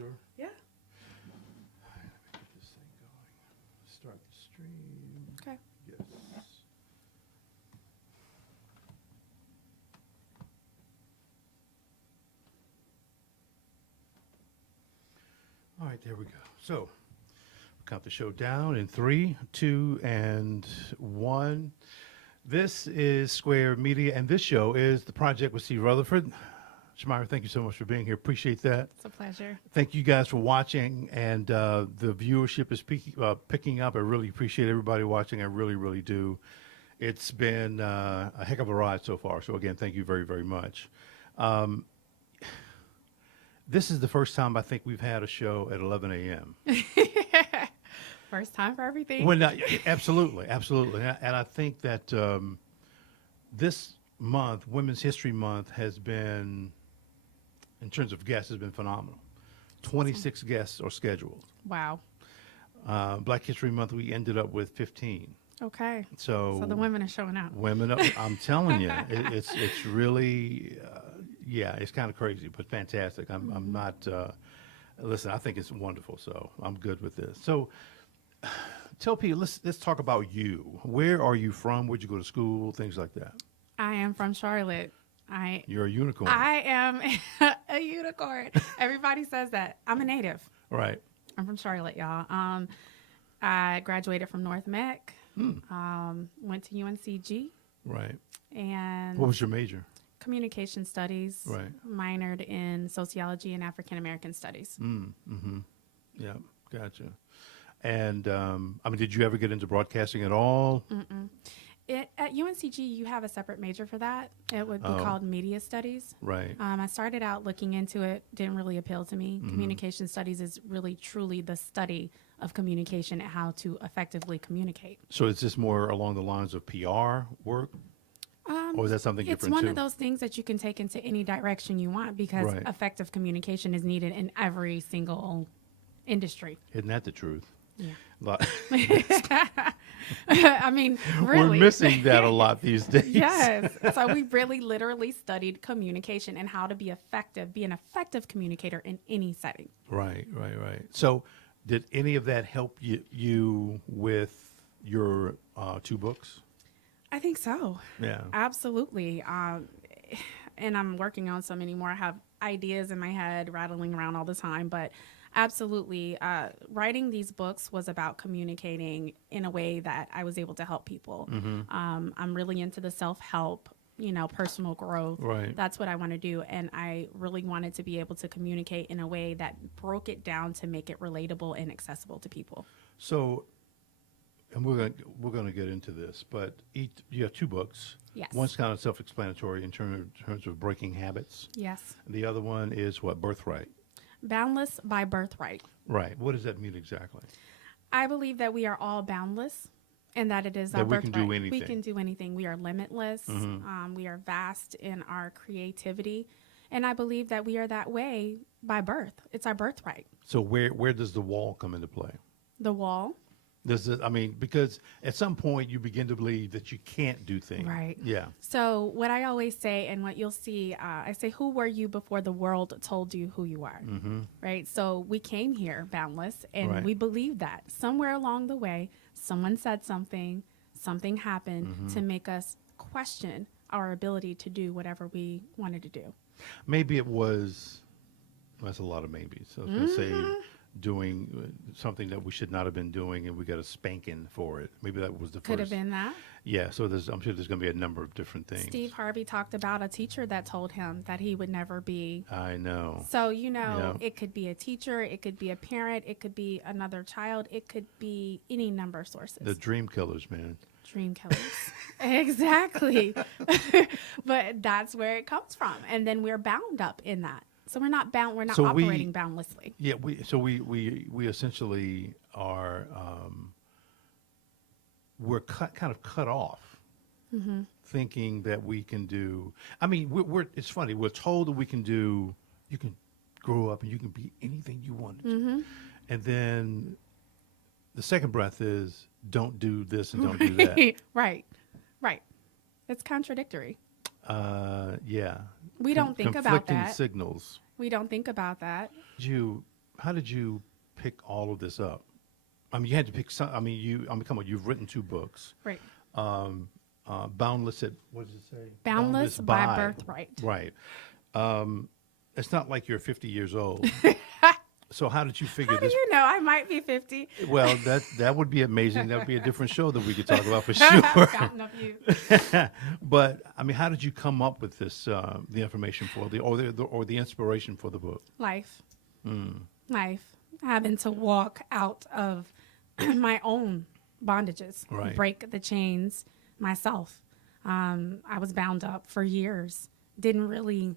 sure? Yeah. All right, let me get this thing going. Start the stream. Okay. Yes. All right, there we go. So, we'll count the show down in 3, 2, and 1. This is Square Media, and this show is The Project with Steve Rutherford. Shamyra, thank you so much for being here. Appreciate that. It's a pleasure. Thank you guys for watching, and the viewership is picking up. I really appreciate everybody watching. I really, really do. It's been a heck of a ride so far. So again, thank you very, very much. This is the first time I think we've had a show at 11 a.m. First time for everything. Well, no, absolutely, absolutely. And I think that this month, Women's History Month, has been, in terms of guests, has been phenomenal. 26 guests are scheduled. Wow. Black History Month, we ended up with 15. Okay. So the women are showing out. Women, I'm telling you, it's really, yeah, it's kind of crazy, but fantastic. I'm not, listen, I think it's wonderful, so I'm good with this. So tell people, let's talk about you. Where are you from? Where'd you go to school? Things like that. I am from Charlotte. You're a unicorn. I am a unicorn. Everybody says that. I'm a native. Right. I'm from Charlotte, y'all. I graduated from North Mech. Went to UNCG. Right. And What was your major? Communication studies. Right. Minored in sociology and African American studies. Yeah, gotcha. And I mean, did you ever get into broadcasting at all? At UNCG, you have a separate major for that. It would be called media studies. Right. I started out looking into it. Didn't really appeal to me. Communication studies is really, truly the study of communication and how to effectively communicate. So is this more along the lines of PR work? Or is that something It's different one too? of those things that you can take into any direction you want because Right. effective communication is needed in every single industry. Isn't that the truth? Yeah. Lot- I mean, really. We're missing that a lot these days. Yes. So we really literally studied communication and how to be an effective communicator in any setting. Right. So did any of that help you with your 2 books? I think so. Yeah. Absolutely. And I'm working on so many more. I have ideas in my head rattling around all the time, but absolutely. Writing these books was about communicating in a way that I was able to help people. I'm really into the self-help, personal growth. Right. That's what I want to do. And I really wanted to be able to communicate in a way that broke it down to make it relatable and accessible to people. So, and we're gonna get into this, but you have 2 books. Yes. One's kind of self-explanatory in terms of breaking habits. Yes. The other one is what? Birthright. Boundless by birthright. Right. What does that mean exactly? I believe that we are all boundless and that it is our That we birthright. can do anything. We can do anything. We are limitless. We are vast in our creativity. And I believe that we are that way by birth. It's our birthright. So where does the wall come into play? The wall. Because at some point you begin to believe that you can't do things. Right. Yeah. So what I always say and what you'll see, I say, who were you before the world told you who you are? Right. So we came here boundless and Right. we believe that somewhere along the way, someone said something happened to make us question our ability to do whatever we wanted to do. Maybe it was, that's a lot of maybes. So I was going to say doing something that we should not have been doing and we got a spanking for it. Maybe that was the Could first. have been that. Yeah. So I'm sure there's going to be a number of different things. Steve Harvey talked about a teacher that told him that he would never be. I know. So, Yeah. it could be a teacher, it could be a parent, it could be another child, it could be any number of sources. The dream killers, man. Dream killers. Exactly. But that's where it comes from. And then we're bound up in that. So we're not bound, we're not So operating boundlessly. Yeah. We essentially are, we're kind of cut off thinking that we can do, I mean, it's funny. We're told that you can grow up and you can be anything you want to. And then the second breath is don't do this and don't do that. Right. It's contradictory. Yeah. We don't think about Conflicting that. signals. We don't think about that. pick all of this up? I mean, you had to pick some. Come on, you've written 2 books. Right. Boundless at, what does it say? Boundless by birthright. Right. It's not like you're 50 years old. So how did you figure How do this? you know? I might be 50. Well, that would be amazing. That would be a different show that we could talk about for sure. Counting up you. But I mean, how did you come up with this? The information for the inspiration for the book? Life. Life. Having to walk out of my own bondages, Right. break the chains myself. I was bound up for years. Didn't really.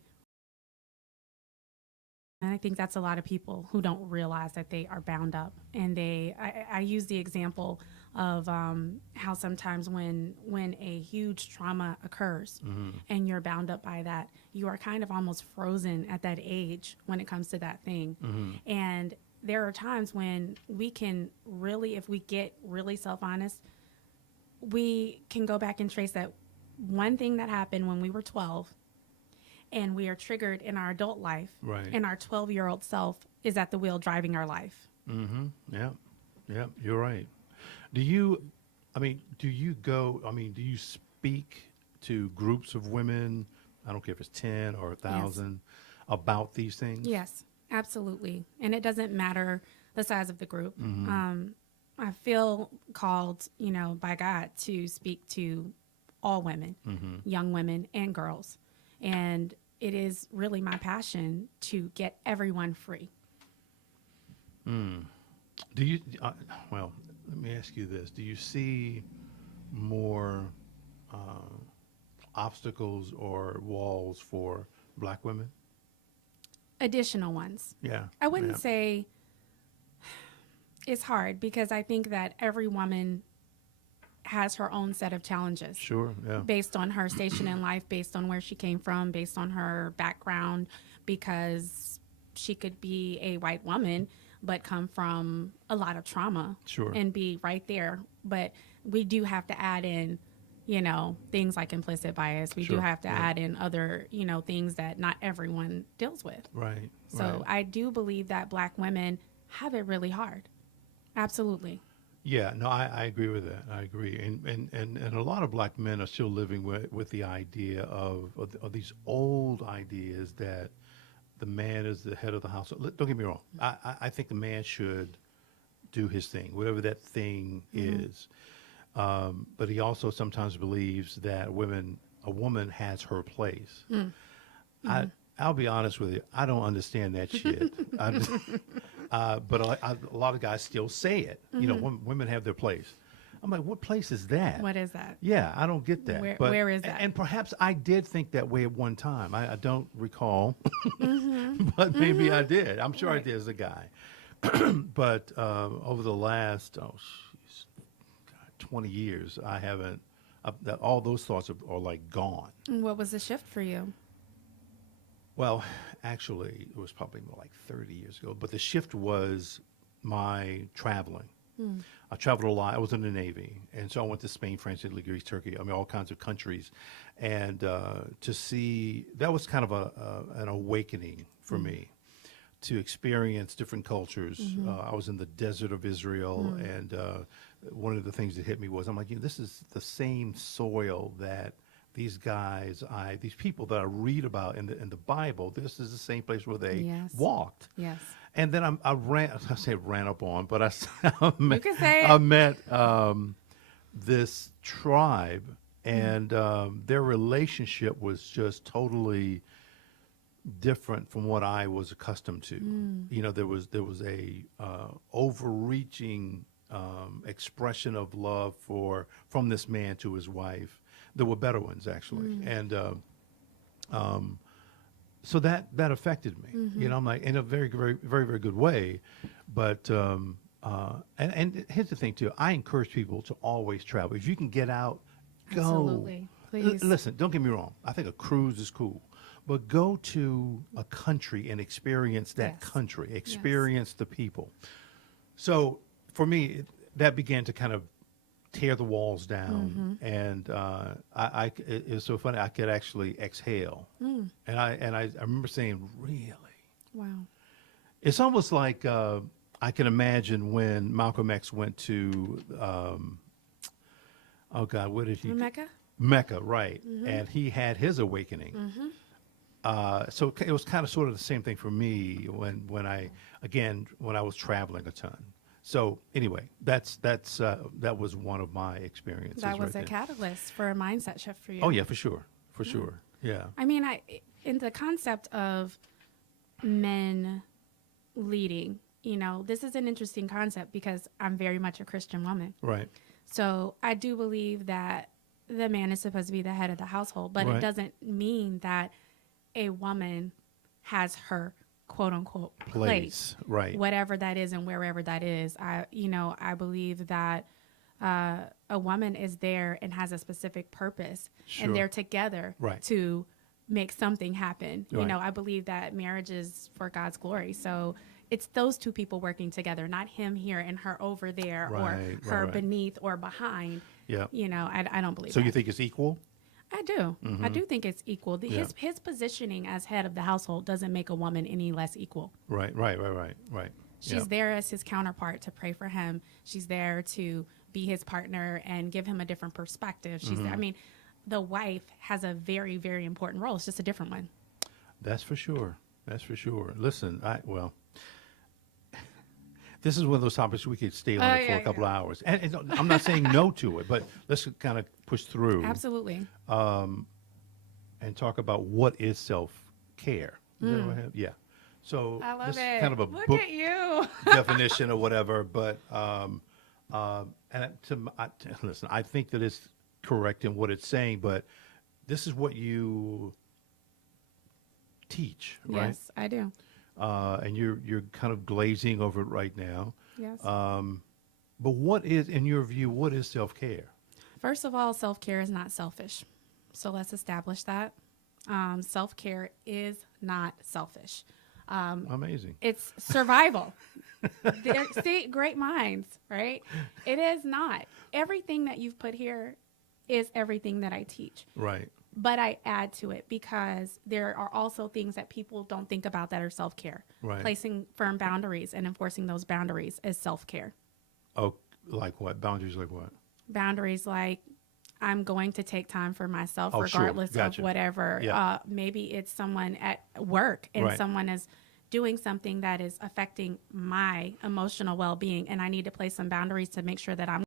And I think that's a lot of people who don't realize that they are bound up. And I use the example of how sometimes when a huge trauma occurs and you're bound up by that, you are kind of almost frozen at that age when it comes to that thing. And there are times when we can really, if we get really self-honest, we can go back and trace that one thing that happened when we were 12 and we are triggered in our adult life, Right. and our 12-year-old self is at the wheel driving our life. Yeah, you're right. Do you speak to groups of women? I don't care if it's 10 or 1,000 about these things. Yes, absolutely. And it doesn't matter the size of the group. I feel called, by God to speak to all women, young women and girls. And it is really my passion to get everyone free. Do you? Well, let me ask you this: do you see more obstacles or walls for Black women? Additional ones. Yeah. I wouldn't say it's hard, because I think that every woman has her own set of challenges. Sure. Yeah. Based on her station in life, based on where she came from, based on her background, because she could be a white woman but come from a lot of trauma. Sure. And be right there. But we do have to add in, things like implicit bias. We do Sure. have to Yeah. add in other, things that not everyone deals with. Right. So I do believe that Black women have it really hard. Absolutely. Yeah, no, I agree with that. I agree, and a lot of Black men are still living with the idea of these old ideas that the man is the head of the house. Don't get me wrong. I think the man should do his thing, whatever that thing is. But he also sometimes believes that a woman has her place. I'll be honest with you. I don't understand that shit. But a lot of guys still say it. Women have their place. I'm like, what place is that? What is that? Yeah, I don't get that. Where is that? And perhaps I did think that way at one time. I don't recall, but maybe I did. I'm sure I did as a guy. But over the last 20 years, I haven't. All those thoughts are like gone. What was the shift for you? Well, actually, it was probably more like 30 years ago. But the shift was my traveling. I traveled a lot. I was in the Navy. And so I went to Spain, France, Italy, Greece, Turkey. I mean, all kinds of countries. And to see, that was kind of an awakening for me, to experience different cultures. I was in the desert of Israel. And one of the things that hit me was, I'm like, this is the same soil that these guys, these people that I read about in the Bible, this is the same place where they walked. Yes. And then I ran up on, but I met this tribe, and their relationship was just totally different from what I was accustomed to. There was a overreaching expression of love from this man to his wife. There were better ones, actually. And so that affected me. I'm like, in a very, very, very, very good way. But and here's the thing too. I encourage people to always travel. If you can get out, go. Absolutely. Please. Listen, don't get me wrong. I think a cruise is cool, but go to a country and experience that country. Experience the people. So for me, that began to kind of tear the walls down, and it's so funny. I could actually exhale, and I remember saying, "Really?" Wow. It's almost like I can imagine when Malcolm X went to, oh God, where did he? Mecca? Mecca, right. And he had his awakening. So it was kind of sort of the same thing for me when I was traveling a ton. So anyway, that was one of my experiences. That was right a there. catalyst for a mindset shift for you. Oh yeah, for sure. Yeah. I mean, in the concept of men leading, this is an interesting concept because I'm very much a Christian woman. Right. So I do believe that the man is supposed to be the head of the household, but Right. it doesn't mean that a woman has her quote unquote place, Right. whatever that is and wherever that is. I believe that a woman is there and has a specific purpose, Sure. and they're together Right. to make something happen. Right. I believe that marriage is for God's glory. So it's those two people working together, not him here and her over there, Right, or her right. beneath or behind. Yeah. I don't believe So that. you think it's equal? I do. I do think it's equal. Yeah. His positioning as head of the household doesn't make a woman any less equal. Right. She's Yeah. there as his counterpart to pray for him. She's there to be his partner and give him a different perspective. I mean, the wife has a very, very important role. It's just a different one. That's for sure. Listen, this is one of those topics we could stay on it for a couple of hours. And I'm not saying no to it, but let's kind of push through Absolutely. and talk about what is self-care. Is that what I have? Yeah. So I love this it. is kind of a Look book at you. definition or whatever, but listen, I think that it's correct in what it's saying, but this is what you teach, right? Yes, I do. And you're kind of glazing over it right now. Yes. But what is, in your view, what is self-care? First of all, self-care is not selfish. So let's establish that. Self-care is not selfish. Amazing. It's survival. See, great minds, right? It is not. Everything that you've put here is everything that I teach. Right. But I add to it because there are also things that people don't think about that are self-care. Right. Placing firm boundaries and enforcing those boundaries is self-care. Oh, like what? Boundaries like what? Boundaries like I'm going to take time for myself Oh, sure. regardless Gotcha. of whatever. Yeah. Maybe it's someone at work and Right. someone is doing something that is affecting my emotional well-being, and I need to place some boundaries to make sure that I'm.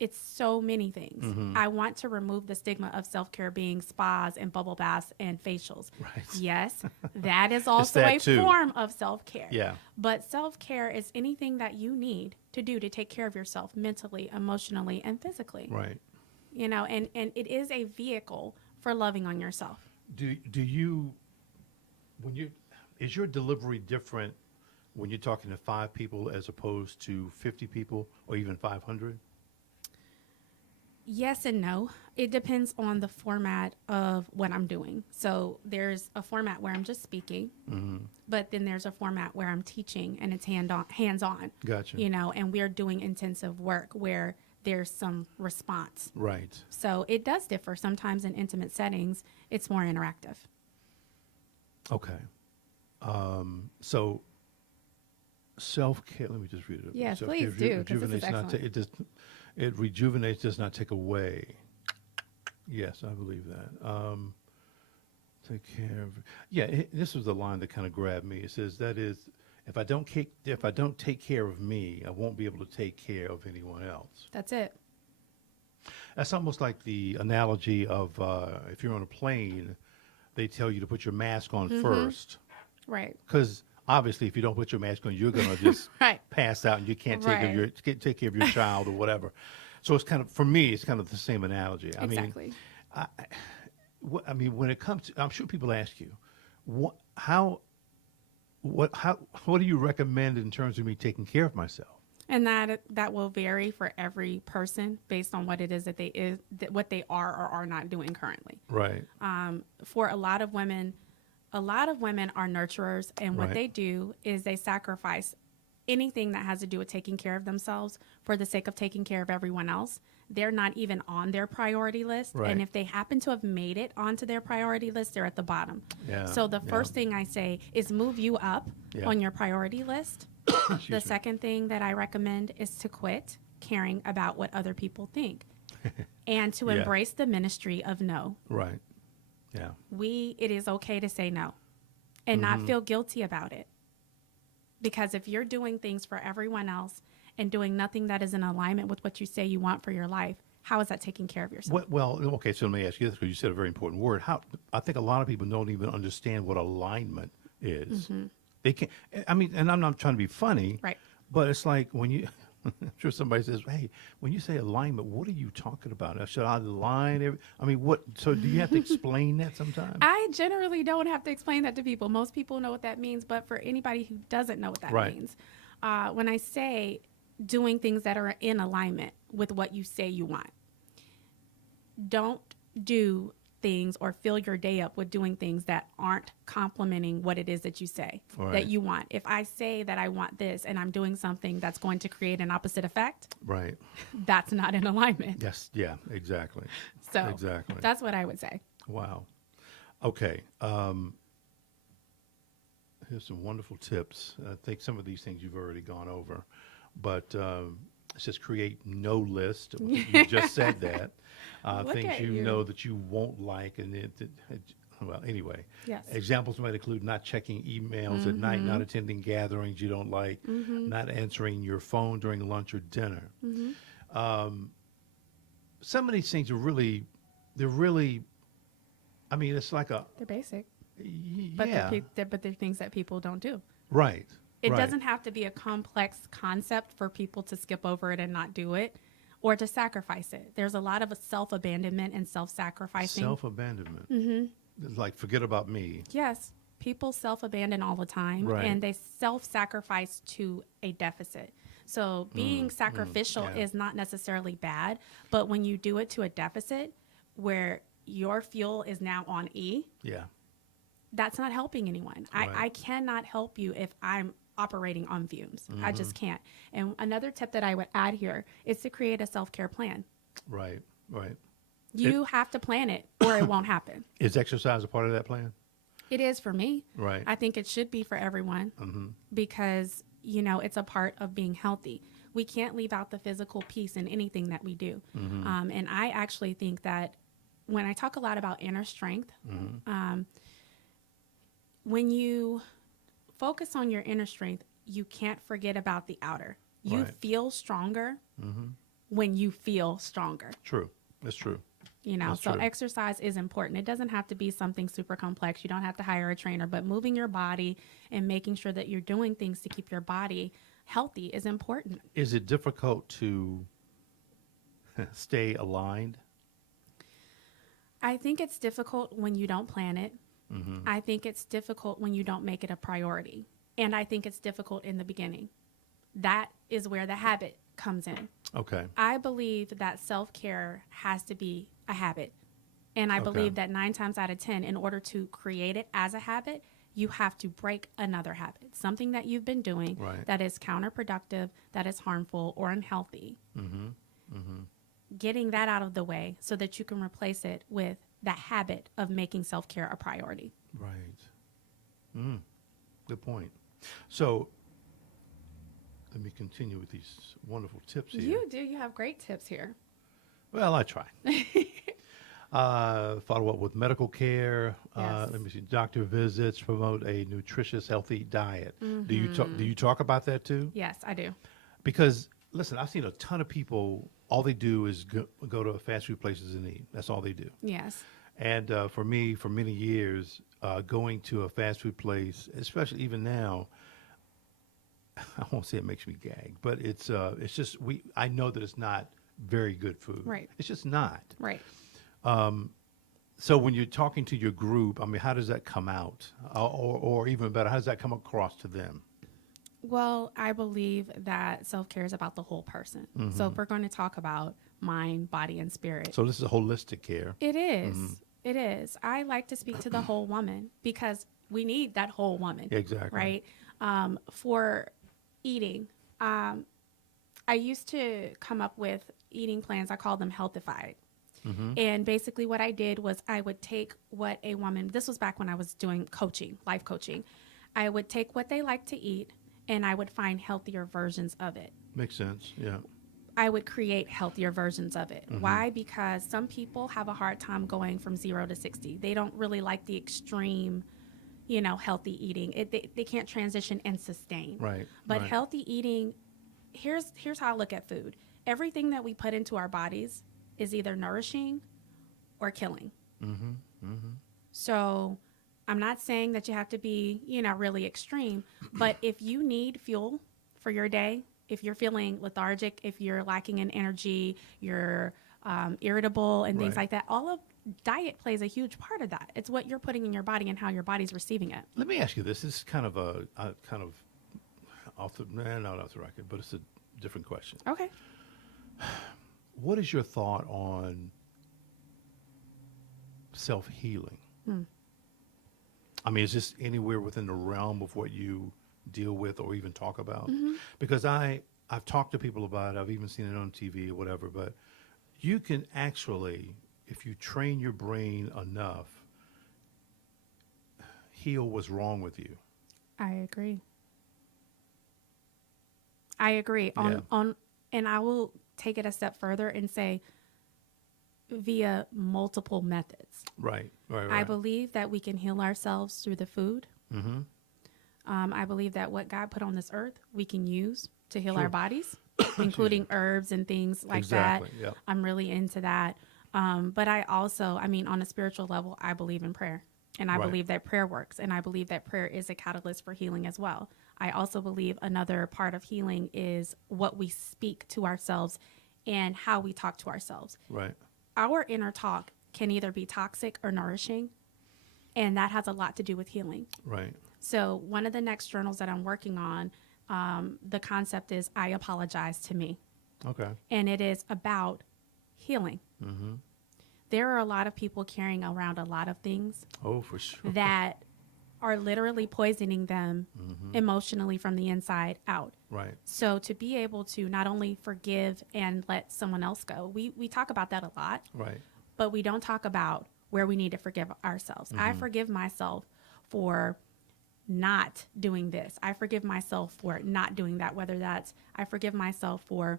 It's so many things. Mm-hmm. I want to remove the stigma of self-care being spas and bubble baths and facials. Right. Yes, that is also that a too. form of self-care. Yeah. But self-care is anything that you need to do to take care of yourself mentally, emotionally, and physically. Right. And it is a vehicle for loving on yourself. Do you, is your delivery different when you're talking to 5 people as opposed to 50 people or even 500? Yes and no. It depends on the format of what I'm doing. So there's a format where I'm just speaking, but then there's a format where I'm teaching and it's hands-on. Gotcha. And we're doing intensive work where there's some response. Right. So it does differ. Sometimes in intimate settings, it's more interactive. Okay. So self-care, let me just read it. Yes, Self-care please do, 'cause this is rejuvenates it rejuvenates, does not take away. Yes, I believe that. Take care of. Yeah, this was the line that kind of grabbed me. It says that is, if I don't take care of me, I won't be able to take care of anyone else. That's it. That's almost like the analogy of if you're on a plane, they tell you to put your mask on first. Right. Because obviously, if you don't put your mask on, you're going to just Right. pass out and you can't take care of your child or whatever. So it's kind of, for me, it's kind of the same analogy. Exactly. I mean, when it comes to, I'm sure people ask you, what do you recommend in terms of me taking care of myself? And that will vary for every person based on what it is what they are or are not doing currently. Right. For a lot of women are nurturers, and what Right. they do is they sacrifice anything that has to do with taking care of themselves for the sake of taking care of everyone else, they're not even on their priority list. Right. And if they happen to have made it onto their priority list, they're at the bottom. Yeah, So the yeah. first thing I say is move you up Yeah. on your priority list. Excuse The me. second thing that I recommend is to quit caring about what other people think and to Yeah. embrace the ministry of no. Right. Yeah. It is okay to say no and not feel guilty about it. Because if you're doing things for everyone else and doing nothing that is in alignment with what you say you want for your life, how is that taking care of yourself? Well, okay, so let me ask you this, because you said a very important word. I think a lot of people don't even understand what alignment is. They can't, I mean, and I'm not trying to be funny, Right. but it's like when you, I'm sure somebody says, hey, when you say alignment, what are you talking about? Should I align? I mean, what, so do you have to explain that sometimes? I generally don't have to explain that to people. Most people know what that means, but for anybody who doesn't know what that Right. means, when I say doing things that are in alignment with what you say you want, don't do things or fill your day up with doing things that aren't complementing what it is that you say Right. that you want. If I say that I want this and I'm doing something that's going to create an opposite effect, Right. that's not in alignment. Yes. Yeah, exactly. So Exactly. that's what I would say. Wow. Okay. Here's some wonderful tips. I think some of these things you've already gone over, but it says create no list. You just said that. Look Things at you you. know that you won't like, and well, anyway. Yes. Examples might include not checking emails at night, not attending gatherings you don't like, not answering your phone during lunch or dinner. Some of these things are they're really, I mean, it's like a, They're basic, yeah, but they're things that people don't do. right. It right. doesn't have to be a complex concept for people to skip over it and not do it or to sacrifice it. There's a lot of self-abandonment and self-sacrificing. Self-abandonment. Mm-hmm. Like, forget about me. Yes, people self-abandon all the time, Right. and they self-sacrifice to a deficit. So being sacrificial yeah. is not necessarily bad, but when you do it to a deficit where your fuel is now on E, Yeah. that's not helping anyone. Right. I cannot help you if I'm operating on fumes. I just can't. And another tip that I would add here is to create a self-care plan. Right. Right. You have to plan it or it won't happen. Is exercise a part of that plan? It is for me. Right. I think it should be for everyone because, it's a part of being healthy. We can't leave out the physical piece in anything that we do. And I actually think that when I talk a lot about inner strength, when you focus on your inner strength, you can't forget about the outer. You Right. feel stronger when you feel stronger. True. That's true. That's So true. exercise is important. It doesn't have to be something super complex. You don't have to hire a trainer, but moving your body and making sure that you're doing things to keep your body healthy is important. Is it difficult to stay aligned? I think it's difficult when you don't plan it. I think it's difficult when you don't make it a priority. And I think it's difficult in the beginning. That is where the habit comes in. Okay. I believe that self-care has to be a habit. And I Okay. believe that 9 times out of 10, in order to create it as a habit, you have to break another habit, something that you've been doing Right. that is counterproductive, that is harmful or unhealthy. Getting that out of the way so that you can replace it with the habit of making self-care a priority. Right. Good point. So let me continue with these wonderful tips here. You do. You have great tips here. Well, I try. Follow up with medical care. Yes. Let me see. Doctor visits. Promote a nutritious, healthy diet. Do you talk about that too? Yes, I do. Because listen, I've seen a ton of people. All they do is go to fast food places and eat. That's all they do. Yes. And for me, for many years, going to a fast food place, especially even now, I won't say it makes me gag, but it's just I know that it's not very good food. Right. It's just not. Right. So when you're talking to your group, I mean, how does that come out? Or even better, how does that come across to them? Well, I believe that self-care is about the whole person. So if we're going to talk about mind, body, and spirit, So this is a holistic care. it is. It is. I like to speak to the whole woman because we need that whole woman. Exactly. Right? For eating. I used to come up with eating plans. I call them healthified. And basically what I did was I would take what a woman, this was back when I was doing coaching, life coaching. I would take what they like to eat and I would find healthier versions of it. Makes sense. Yeah. I would create healthier versions of it. Why? Because some people have a hard time going from 0 to 60. They don't really like the extreme, healthy eating. They can't transition and sustain. Right. But right. healthy eating, here's how I look at food. Everything that we put into our bodies is either nourishing or killing. So I'm not saying that you have to be, really extreme, but if you need fuel for your day, if you're feeling lethargic, if you're lacking in energy, you're irritable and things Right. like that, all of diet plays a huge part of that. It's what you're putting in your body and how your body's receiving it. Let me ask you this. This is kind of not off the record, but it's a different question. Okay. What is your thought on self-healing? I mean, is this anywhere within the realm of what you deal with or even talk about? Because I've talked to people about it. I've even seen it on TV or whatever, but you can actually, if you train your brain enough, heal what's wrong with you. I agree. Yeah. And I will take it a step further and say via multiple methods. Right. I believe that we can heal ourselves through the food. I believe that what God put on this earth, we can use to heal our bodies, including herbs and things like Exactly. that. Yep. I'm really into that. But I also, on a spiritual level, I believe in prayer. And I Right. believe that prayer works. And I believe that prayer is a catalyst for healing as well. I also believe another part of healing is what we speak to ourselves and how we talk to ourselves. Right. Our inner talk can either be toxic or nourishing, and that has a lot to do with healing. Right. So one of the next journals that I'm working on, the concept is I apologize to me. Okay. And it is about healing. There are a lot of people carrying around a lot of things Oh, for sure. that are literally poisoning them emotionally from the inside out. Right. So to be able to not only forgive and let someone else go, we talk about that a lot, Right. but we don't talk about where we need to forgive ourselves. I forgive myself for not doing this. I forgive myself for not doing that, whether that's I forgive myself for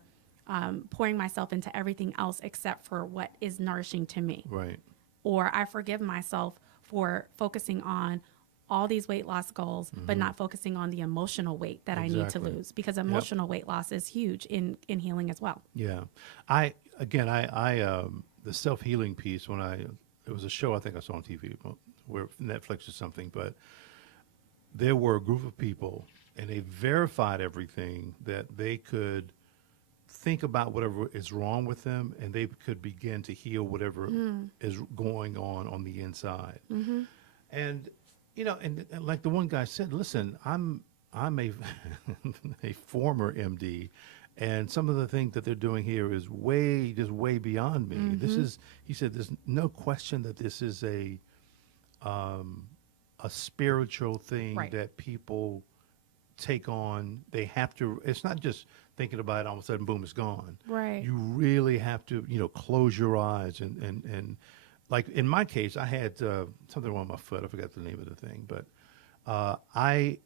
pouring myself into everything else except for what is nourishing to me. Right. Or I forgive myself for focusing on all these weight loss goals, but not focusing on the emotional weight that I need to Exactly. lose, because emotional weight loss is huge in healing as well. Yeah. The self-healing piece, it was a show I think I saw on TV, where Netflix or something, but there were a group of people and they verified everything that they could think about whatever is wrong with them and they could begin to heal whatever is going on the inside. And, and like the one guy said, listen, I'm a, a former MD, and some of the things that they're doing here is way beyond me. He said, there's no question that this is a spiritual thing Right. that people take on. They have to, it's not just thinking about it, all of a sudden, boom, it's gone. Right. You really have to, close your eyes and like in my case, I had something wrong with my foot. I forgot the name of the thing, but I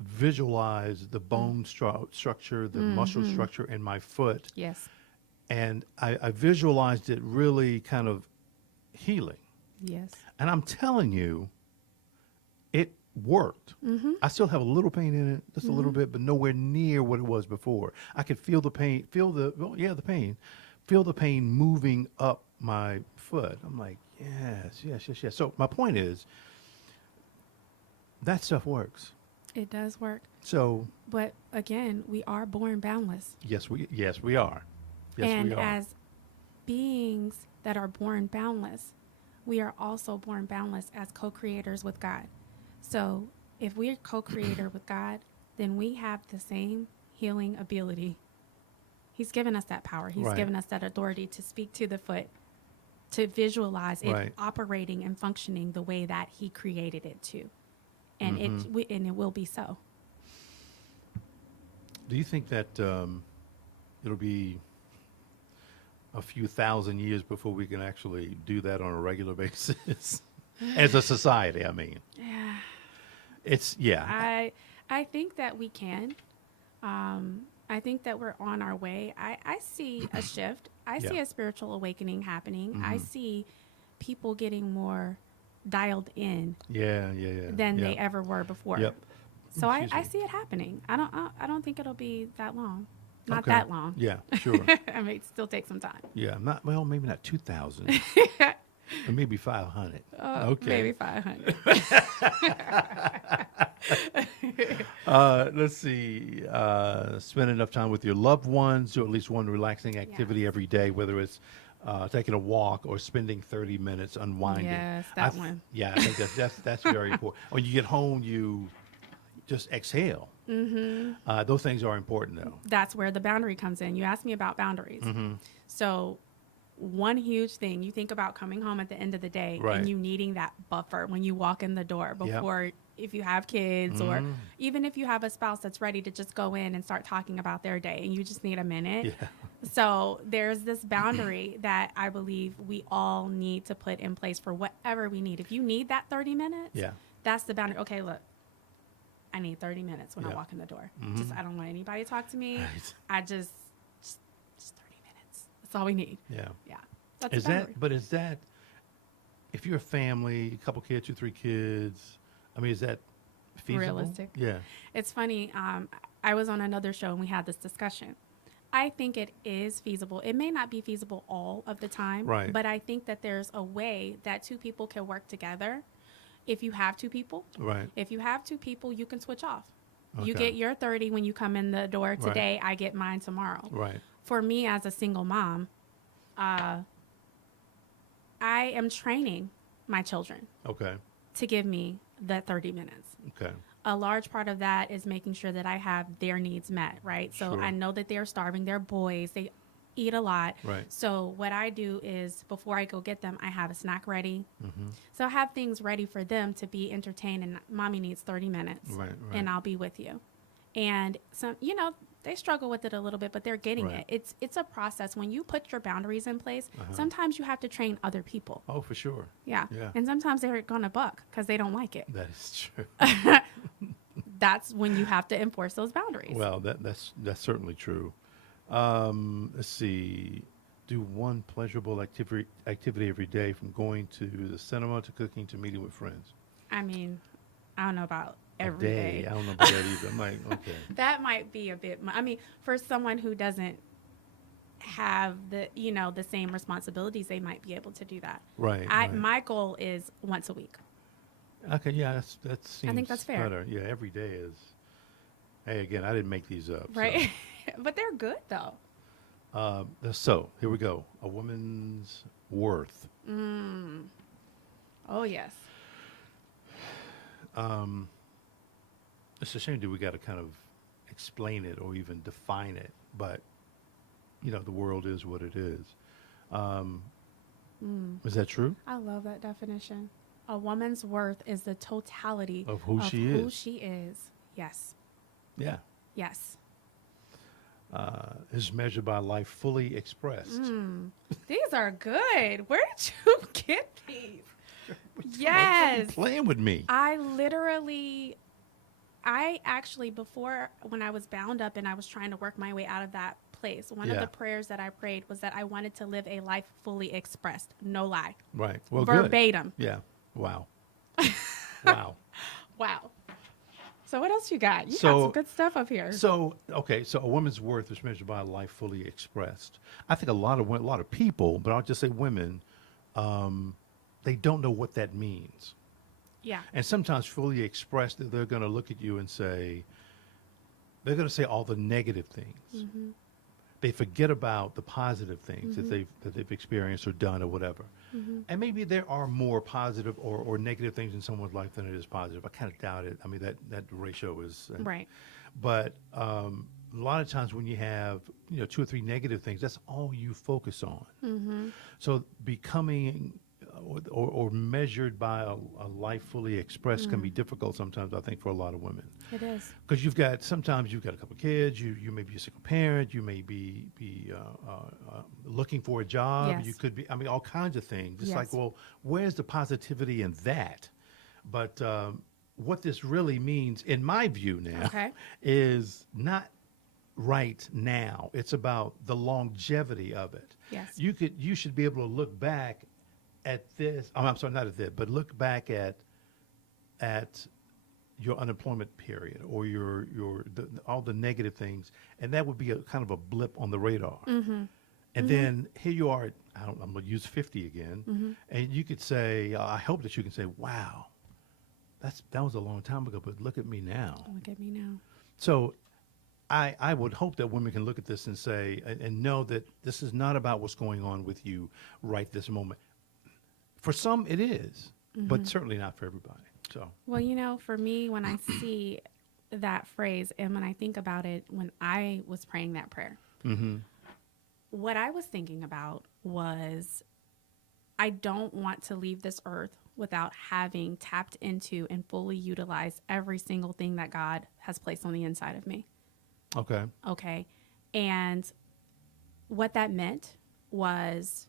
visualized the bone structure, the muscle structure in my foot. Yes. And I visualized it really kind of healing. Yes. And I'm telling you, it worked. I still have a little pain in it, just a little bit, but nowhere near what it was before. I could feel the pain, the pain, feel the pain moving up my foot. I'm like, yes. So my point is, that stuff works. It does work. So But again, we are born boundless. yes, we are. Yes, And we are. as beings that are born boundless, we are also born boundless as co-creators with God. So if we're co-creator with God, then we have the same healing ability. He's given us that power. He's Right. given us that authority to speak to the foot, to visualize it Right. operating and functioning the way that he created it to. And it will be so. Do you think that it'll be a few thousand years before we can actually do that on a regular basis? As a society, I mean. Yeah. It's, yeah. I think that we can. I think that we're on our way. I see a shift. I see Yeah. a spiritual awakening happening. I Mhm. see people getting more dialed in Yeah, yeah, yeah. than yeah. they ever were before. Yep. So I, Excuse I me. see it happening. I don't think it'll be that long. Not Okay. that long. Yeah, sure. I may still take some time. Yeah, not, well, maybe not 2,000, or maybe 500. Okay. Maybe 500. Let's see. Spend enough time with your loved ones, do at least one relaxing activity every day, whether it's taking a walk or spending 30 minutes unwinding. Yes, that one. Yeah, I think that's very important. When you get home, you just exhale. Mm-hmm. Those things are important, though. That's where the boundary comes in. You asked me about boundaries. Mm-hmm. So one huge thing, you think about coming home at the end of the day Right. and you needing that buffer when you walk in the door before, if you have kids or even if you have a spouse that's ready to just go in and start talking about their day and you just need a minute. Yeah. So there's this boundary that I believe we all need to put in place for whatever we need. If you need that 30 minutes, Yeah. that's the boundary. Okay, look, I need 30 minutes when I Yeah. walk in the door. Mhm. Just, I don't want anybody to talk to me. Right. I just 30 minutes. That's all we need. Yeah. Yeah. That's Is a boundary. that, but is that, if you're a family, a couple kids, 2, 3 kids, I mean, is that feasible? Realistic. Yeah. It's funny. I was on another show and we had this discussion. I think it is feasible. It may not be feasible all of the time, Right. but I think that there's a way that two people can work together. If you have two people, Right. if you have two people, you can switch off. You Okay. get your 30 when you come in the door today. I get mine tomorrow. Right. For me as a single mom, I am training my children Okay. to give me the 30 minutes. Okay. A large part of that is making sure that I have their needs met, right? So Sure. I know that they're starving. They're boys. They eat a lot. Right. So what I do is before I go get them, I have a snack ready. Mm-hmm. So I have things ready for them to be entertained, and mommy needs 30 minutes. Right. Right. And I'll be with you. And some, they struggle with it a little bit, but they're getting Right. it. It's a process. When you put your boundaries in place, sometimes you have to train other people. Oh, for sure. Yeah. Yeah. And sometimes they're going to buck because they don't like it. That is true. That's when you have to enforce those boundaries. Well, that's certainly true. Let's see. Do one pleasurable activity every day, from going to the cinema to cooking to meeting with friends. I mean, I don't know about every a day. day. I don't know about that either. I'm like, okay. That might be a bit. I mean, for someone who doesn't have the same responsibilities, they might be able to do that. Right. Right. My goal is once a week. Okay. Yeah. That seems that's fair. better. Yeah. Every day is. Hey, again, I didn't make these up. Right. But they're good though. So here we go. A woman's worth. Oh yes. It's a shame that we got to kind of explain it or even define it, but the world is what it is. Is that true? I love that definition. A woman's worth is the totality Of who she who is. she is. Yes. Yeah. Yes. Is measured by life fully expressed. These are good. Where did you get these? Yes. Playing with me. I actually, before, when I was bound up and I was trying to work my way out of that place, one of Yeah. the prayers that I prayed was that I wanted to live a life fully expressed. No lie. Right. Well, good. Verbatim. Yeah. Wow. Wow. Wow. So what else you got? You got So- some good stuff up here. So a woman's worth is measured by a life fully expressed. I think a lot of people, but I'll just say women, they don't know what that means. Yeah. And sometimes fully expressed, they're going to look at you and they're going to say all the negative things. They forget about the positive things that they've experienced or done or whatever. And maybe there are more positive or negative things in someone's life than it is positive. I kind of doubt it. I mean, that ratio is Right. But a lot of times when you have 2 or 3 negative things, that's all you focus on. So becoming or measured by a life fully expressed can be difficult sometimes, I think, for a lot of women. It is. Because sometimes you've got a couple of kids, you may be a single parent, you may be looking for a job, Yes. you could be, I mean, all kinds of things. It's Yes. like, well, where's the positivity in that? But what this really means, in my view now, Okay. is not right now. It's about the longevity of it. Yes. You should be able to look back at this. I'm sorry, not at this, but look back at your unemployment period or all the negative things, and that would be a kind of a blip on the radar. And then here you are. I'm going to use 50 again, and you could say, I hope that you can say, wow, that was a long time ago, but look at me now. Look at me now. So I would hope that women can look at this and say, and know that this is not about what's going on with you right this moment. For some, it is, but certainly not for everybody. So, Well, for me, when I see that phrase and when I think about it, when I was praying that prayer, what I was thinking about was I don't want to leave this earth without having tapped into and fully utilized every single thing that God has placed on the inside of me. okay. Okay. And what that meant was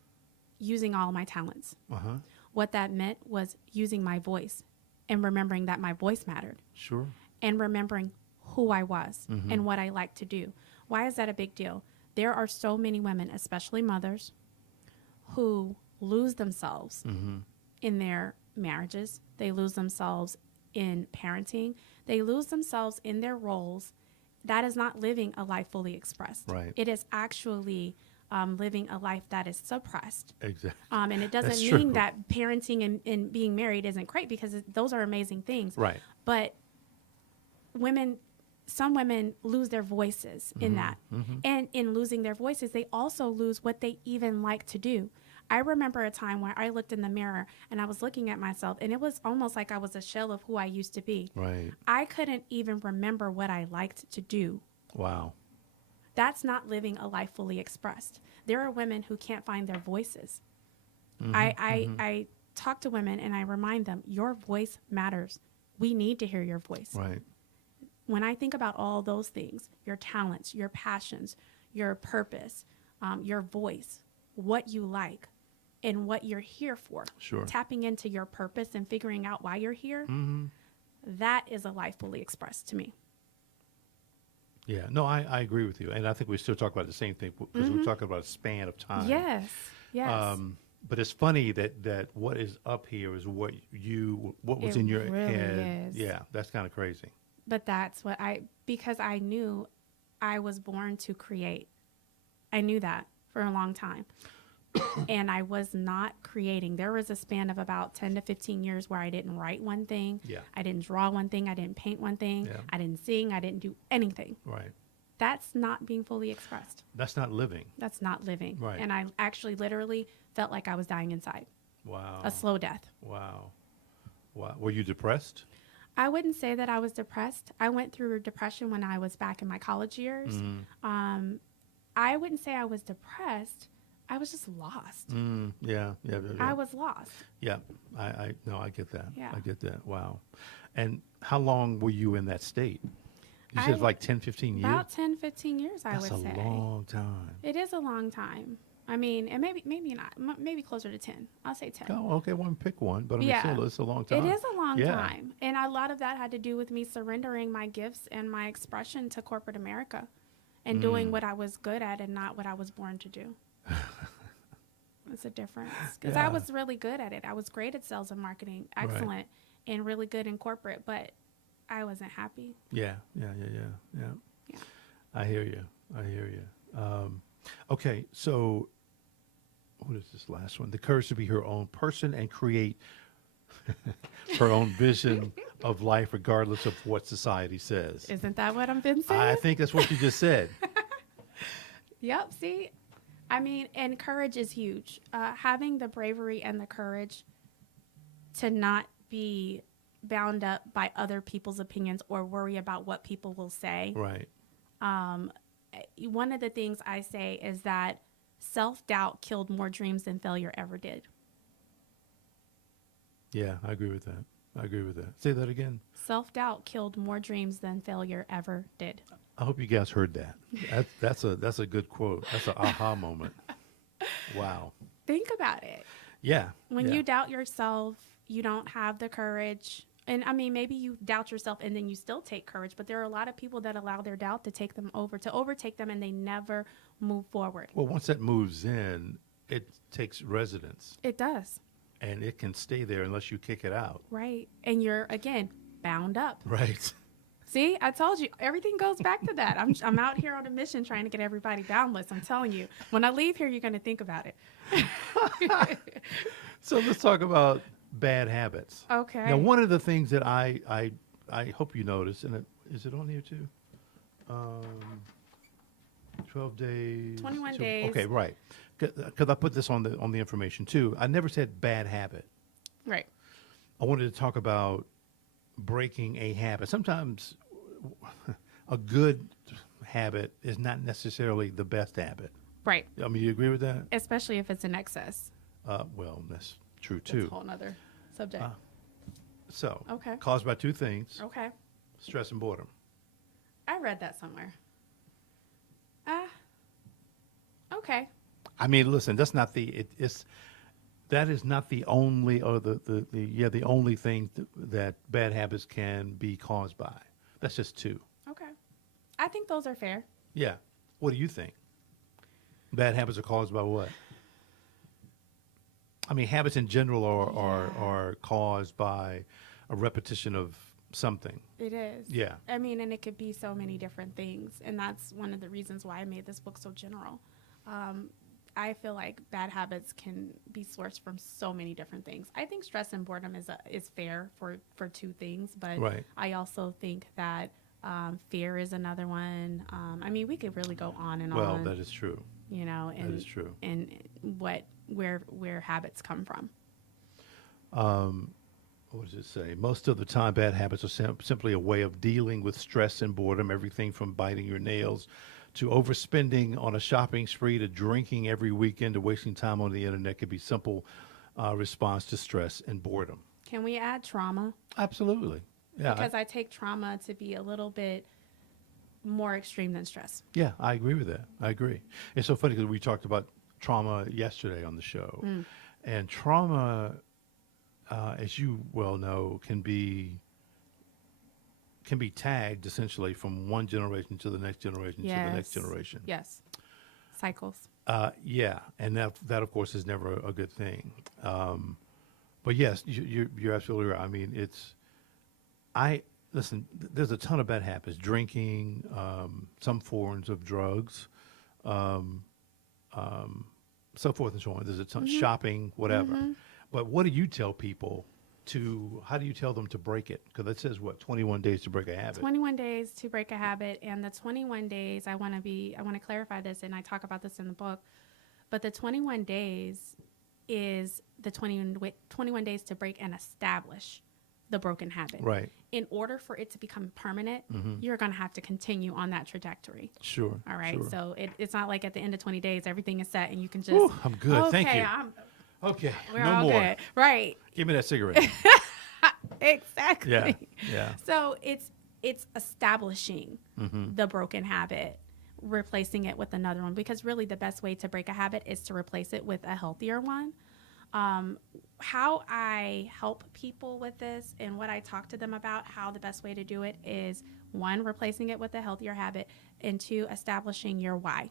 using all my talents. Uh-huh. What that meant was using my voice and remembering that my voice mattered Sure. and remembering who I was and what I like to do. Why is that a big deal? There are so many women, especially mothers, who lose themselves in their marriages. They lose themselves in parenting. They lose themselves in their roles. That is not living a life fully expressed. Right. It is actually living a life that is suppressed. Exactly. And it doesn't That's mean true. that parenting and being married isn't great, because those are amazing things. Right. But some women lose their voices in that. And in losing their voices, they also lose what they even like to do. I remember a time where I looked in the mirror and I was looking at myself, and it was almost like I was a shell of who I used to be. Right. I couldn't even remember what I liked to do. Wow. That's not living a life fully expressed. There are women who can't find their voices. I talk to women and I remind them, your voice matters. We need to hear your voice. Right. When I think about all those things, your talents, your passions, your purpose, your voice, what you like, and what you're here for, Sure. tapping into your purpose and figuring out why you're here, that is a life fully expressed to me. Yeah. No, I agree with you. And I think we still talk about the same thing because we're talking about a span of time. Yes. But it's funny that what is up here is what was It in your really head. is. Yeah. That's kind of crazy. But that's what because I knew I was born to create. I knew that for a long time. And I was not creating. There was a span of about 10 to 15 years where I didn't write one thing. Yeah. I didn't draw one thing. I didn't paint one thing. Yeah. I didn't sing. I didn't do anything. Right. That's not being fully expressed. That's not living. That's not living. Right. And I actually literally felt like I was dying inside. Wow. A slow death. Wow. Wow. Were you depressed? I wouldn't say that I was depressed. I went through depression when I was back in my college years. I wouldn't say I was depressed. I was just lost. Yeah. I was lost. Yeah. I get that. Yeah. I get that. Wow. And how long were you in that state? You said I- like 10, 15 years? About 10, 15 years, I That's would say. a long time. It is a long time. I mean, and maybe not. Maybe closer to 10. I'll say 10. Oh, okay. Well, pick one, but I mean, Yeah. still, it's a long time. It is a long Yeah. time. And a lot of that had to do with me surrendering my gifts and my expression to corporate America and doing what I was good at and not what I was born to do. It's a difference. Because Yeah. I was really good at it. I was great at sales and marketing, excellent, and really good in corporate, but I wasn't happy. Yeah. Yeah. I hear you. Okay, so what is this last one? The courage to be her own person and create her own vision of life, regardless of what society says. Isn't that what I've been saying? I think that's what you just said. Yep. See, I mean, and courage is huge. Having the bravery and the courage to not be bound up by other people's opinions or worry about what people will say. Right. One of the things I say is that self-doubt killed more dreams than failure ever did. Yeah, I agree with that. I agree with that. Say that again. Self-doubt killed more dreams than failure ever did. I hope you guys heard that. That's a good quote. That's an aha moment. Wow. Think about it. Yeah. When yeah. you doubt yourself, you don't have the courage. And I mean, maybe you doubt yourself and then you still take courage, but there are a lot of people that allow their doubt to take them over, to overtake them, and they never move forward. Well, once that moves in, it takes residence, It does. and it can stay there unless you kick it out. Right. And you're, again, bound up. Right. See, I told you, everything goes back to that. I'm out here on a mission trying to get everybody boundless. I'm telling you, when I leave here, you're going to think about it. So let's talk about bad habits. Okay. Now, one of the things that I hope you notice, and is it on here too? 12 days. 21 days. Okay, right. Because I put this on the information too. I never said bad habit. Right. I wanted to talk about breaking a habit. Sometimes a good habit is not necessarily the best habit. Right. I mean, you agree with that? Especially if it's in excess. Well, that's true That's too. a whole nother subject. So, Okay. caused by two things: Okay. stress and boredom. I read that somewhere. Okay. I mean, listen, that's not that is not the only or the only thing that bad habits can be caused by. That's just two. Okay. I think those are fair. Yeah. What do you think? Bad habits are caused by what? I mean, habits in general are caused by a repetition of something. It is. Yeah. I mean, and it could be so many different things. And that's one of the reasons why I made this book so general. I feel like bad habits can be sourced from so many different things. I think stress and boredom is fair for two things, but Right. I also think that fear is another one. I mean, we could really go on and Well, on. that is true. You know, and That is true. And where habits come from. What does it say? Most of the time, bad habits are simply a way of dealing with stress and boredom. Everything from biting your nails to overspending on a shopping spree to drinking every weekend to wasting time on the internet could be simple response to stress and boredom. Can we add trauma? Absolutely. Yeah. Because I take trauma to be a little bit more extreme than stress. Yeah, I agree with that. I agree. It's so funny because we talked about trauma yesterday on the show. And trauma, as you well know, can be tagged essentially from one generation to the next generation to the next generation. Yes. Cycles. Yeah, and that of course is never a good thing. But yes, you're absolutely right. I mean, listen. There's a ton of bad habits: drinking, some forms of drugs, so forth and so on. There's a ton shopping, whatever. But what do you tell people how do you tell them to break it? Because it says what, 21 days to break a habit. 21 days to break a habit, and the 21 days, I want to clarify this, and I talk about this in the book, but the 21 days is the 21 days to break and establish the broken habit. Right. In order for it to become permanent, you're going to have to continue on that trajectory. Sure. All right. Sure. So it's not like at the end of 20 days, everything is set and you can just, Ooh, I'm good. Okay, Thank you. Okay. We're No all more. good. Right. Give me that cigarette. Exactly. Yeah. Yeah. So it's establishing the broken habit, replacing it with another one, because really the best way to break a habit is to replace it with a healthier one. How I help people with this and what I talk to them about, how the best way to do it is, one, replacing it with a healthier habit, and two, establishing your why.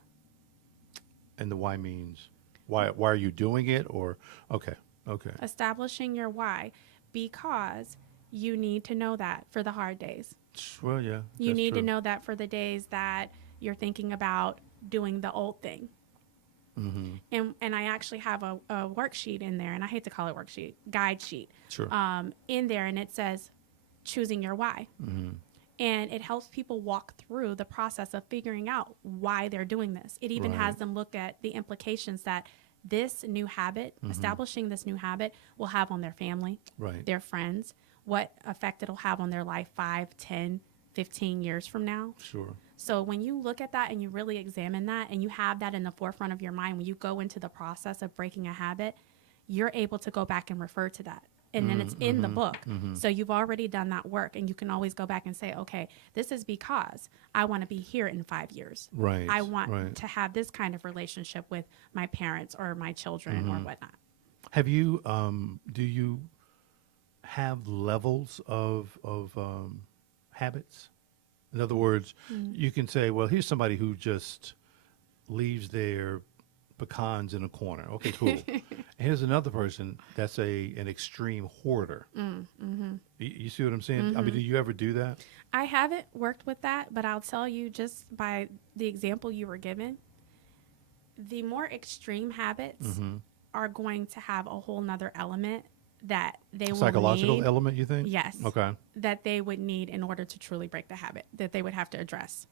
And the why means why are you doing it, or okay. Establishing your why, because you need to know that for the hard days. Well, yeah. You that's need true. to know that for the days that you're thinking about doing the old thing. And I actually have a worksheet in there, and I hate to call it worksheet, guide sheet, Sure. in there, and it says choosing your why. And it helps people walk through the process of figuring out why they're doing this. It even Right. has them look at the implications that this new habit, establishing this new habit, will have on their family, Right. their friends, what effect it'll have on their life 5, 10, 15 years from now. Sure. So when you look at that and you really examine that and you have that in the forefront of your mind, when you go into the process of breaking a habit, you're able to go back and refer to that. and then it's in the book. So you've already done that work, and you can always go back and say, okay, this is because I want to be here in 5 years. Right. I want right. to have this kind of relationship with my parents or my children or whatnot. Have you, do you have levels of habits? In other words, you can say, well, here's somebody who just leaves their pecans in a corner. Okay, cool. And here's another person that's an extreme hoarder. You see what I'm saying? I mean, do you ever do that? I haven't worked with that, but I'll tell you just by the example you were given, the more extreme habits are going to have a whole nother element that they will Psychological need. element, you think? Yes. Okay. That they would need in order to truly break the habit, that they would have to address.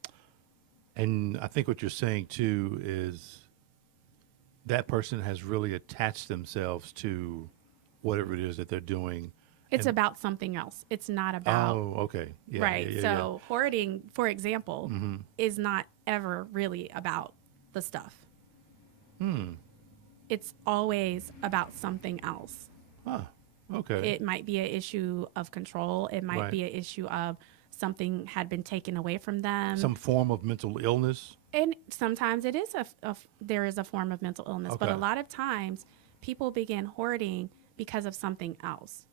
And I think what you're saying too is that person has really attached themselves to whatever it is that they're doing. It's about something else. It's not about. Oh, okay. Yeah, right. yeah, So hoarding, for example, is not ever really about the stuff. It's always about something else. Ah, okay. It might be an issue of control. It might Right. be an issue of something had been taken away from them. Some form of mental illness. And sometimes it is there is a form of mental illness, but Okay. a lot of times people begin hoarding because of something else.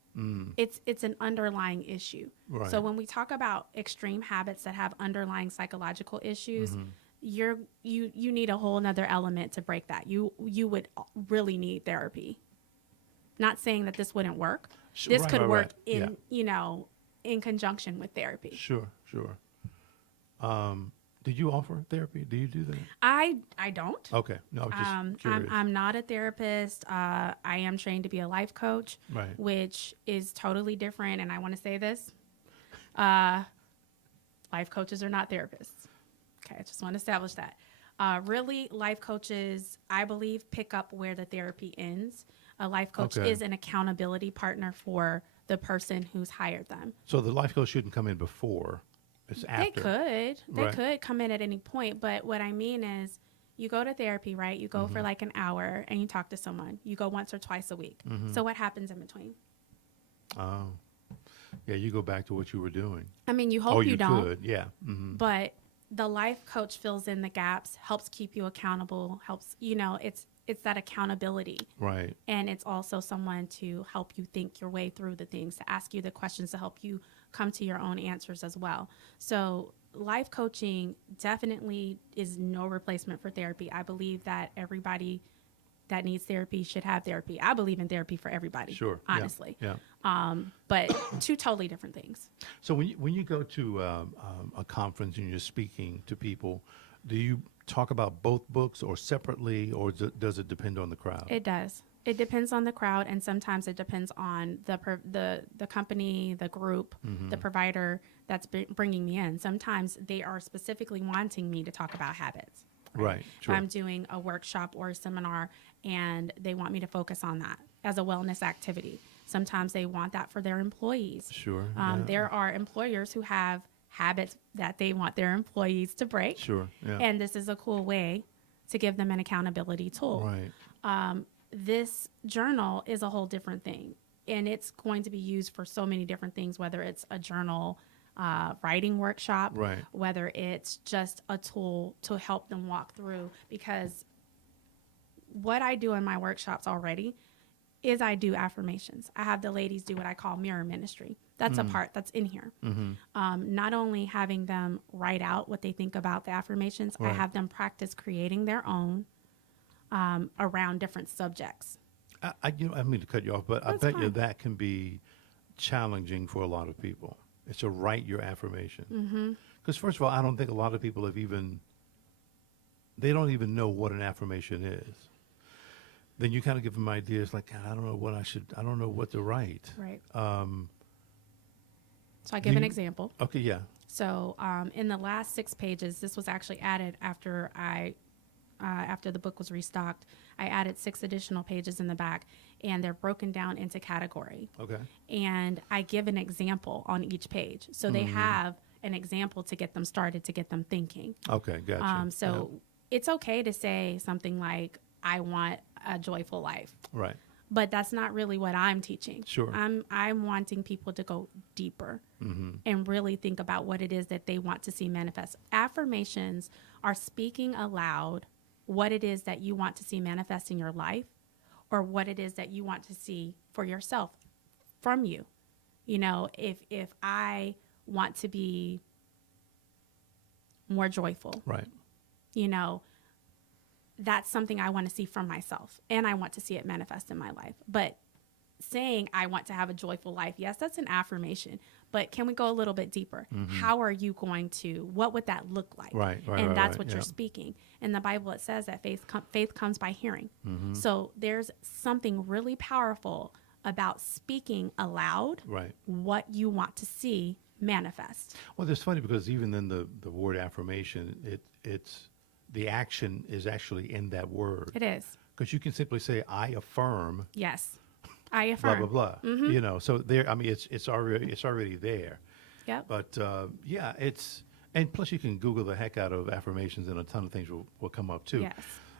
It's an underlying issue. Right. So when we talk about extreme habits that have underlying psychological issues, you need a whole nother element to break that. You would really need therapy. Not saying that this wouldn't work. This Right, could right, work right. in in conjunction with therapy. Sure. Did you offer therapy? Do you do that? I don't. Okay. No, I was just curious. I'm not a therapist. I am trained to be a life coach, Right. which is totally different. And I want to say this: life coaches are not therapists. Okay, I just want to establish that. Really, life coaches, I believe, pick up where the therapy ends. A life coach Okay. is an accountability partner for the person who's hired them. So the life coach shouldn't come in before. It's after. They Right. could come in at any point, but what I mean is you go to therapy, right? You go for like an hour and you talk to someone. You go once or twice a week. So what happens in between? Oh. Yeah, you go back to what you were doing. I mean, you hope you don't, could. Yeah. but the life coach fills in the gaps, helps keep you accountable, helps, it's that accountability. Right. And it's also someone to help you think your way through the things, to ask you the questions, to help you come to your own answers as well. So life coaching definitely is no replacement for therapy. I believe that everybody that needs therapy should have therapy. I believe in therapy for everybody. Sure. Yeah. Honestly. Yeah. But two totally different things. So when you go to a conference and you're speaking to people, do you talk about both books or separately, or does it depend on the crowd? It does. It depends on the crowd, and sometimes it depends on the company, the group, the provider that's bringing me in. Sometimes they are specifically wanting me to talk about habits. Right. If Sure. I'm doing a workshop or a seminar and they want me to focus on that as a wellness activity. Sometimes they want that for their employees. Sure. Yeah. There are employers who have habits that they want their employees to break. Sure. Yeah. And this is a cool way to give them an accountability tool. Right. This journal is a whole different thing, and it's going to be used for so many different things, whether it's a journal writing workshop, Right. whether it's just a tool to help them walk through. Because what I do in my workshops already is I do affirmations. I have the ladies do what I call mirror ministry. That's a part that's in here. Not only having them write out what they think about the affirmations, I Right. have them practice creating their own around different subjects. I don't mean to cut you off, but I That's bet you fine. that can be challenging for a lot of people. It's to write your affirmation. Because first of all, I don't think a lot of people they don't even know what an affirmation is. Then you kind of give them ideas like, God, I don't know what to write. Right. Um, So I give an example. okay, yeah. So in the last 6 pages, this was actually added after after the book was restocked. I added 6 additional pages in the back, and they're broken down into category. Okay. And I give an example on each page. So they have an example to get them started, to get them thinking. Okay, gotcha. So it's okay to say something like, I want a joyful life. Right. But that's not really what I'm teaching. Sure. I'm wanting people to go deeper and really think about what it is that they want to see manifest. Affirmations are speaking aloud what it is that you want to see manifest in your life, or what it is that you want to see for yourself from you. You know, if I want to be more joyful, Right. you know, that's something I want to see from myself, and I want to see it manifest in my life. But saying I want to have a joyful life, yes, that's an affirmation. But can we go a little bit deeper? How are you going to, what would that look like? Right. And that's what yeah. you're speaking. In the Bible, it says that faith comes by hearing. So there's something really powerful about speaking aloud Right. what you want to see manifest. Well, it's funny because even in the word affirmation, it's the action is actually in that word. It is. Because you can simply say, I affirm, Yes. I blah, affirm. blah, blah. You know, so there, I mean, it's already there. Yep. But yeah, and plus you can Google the heck out of affirmations and a ton of things will come up too. Yes.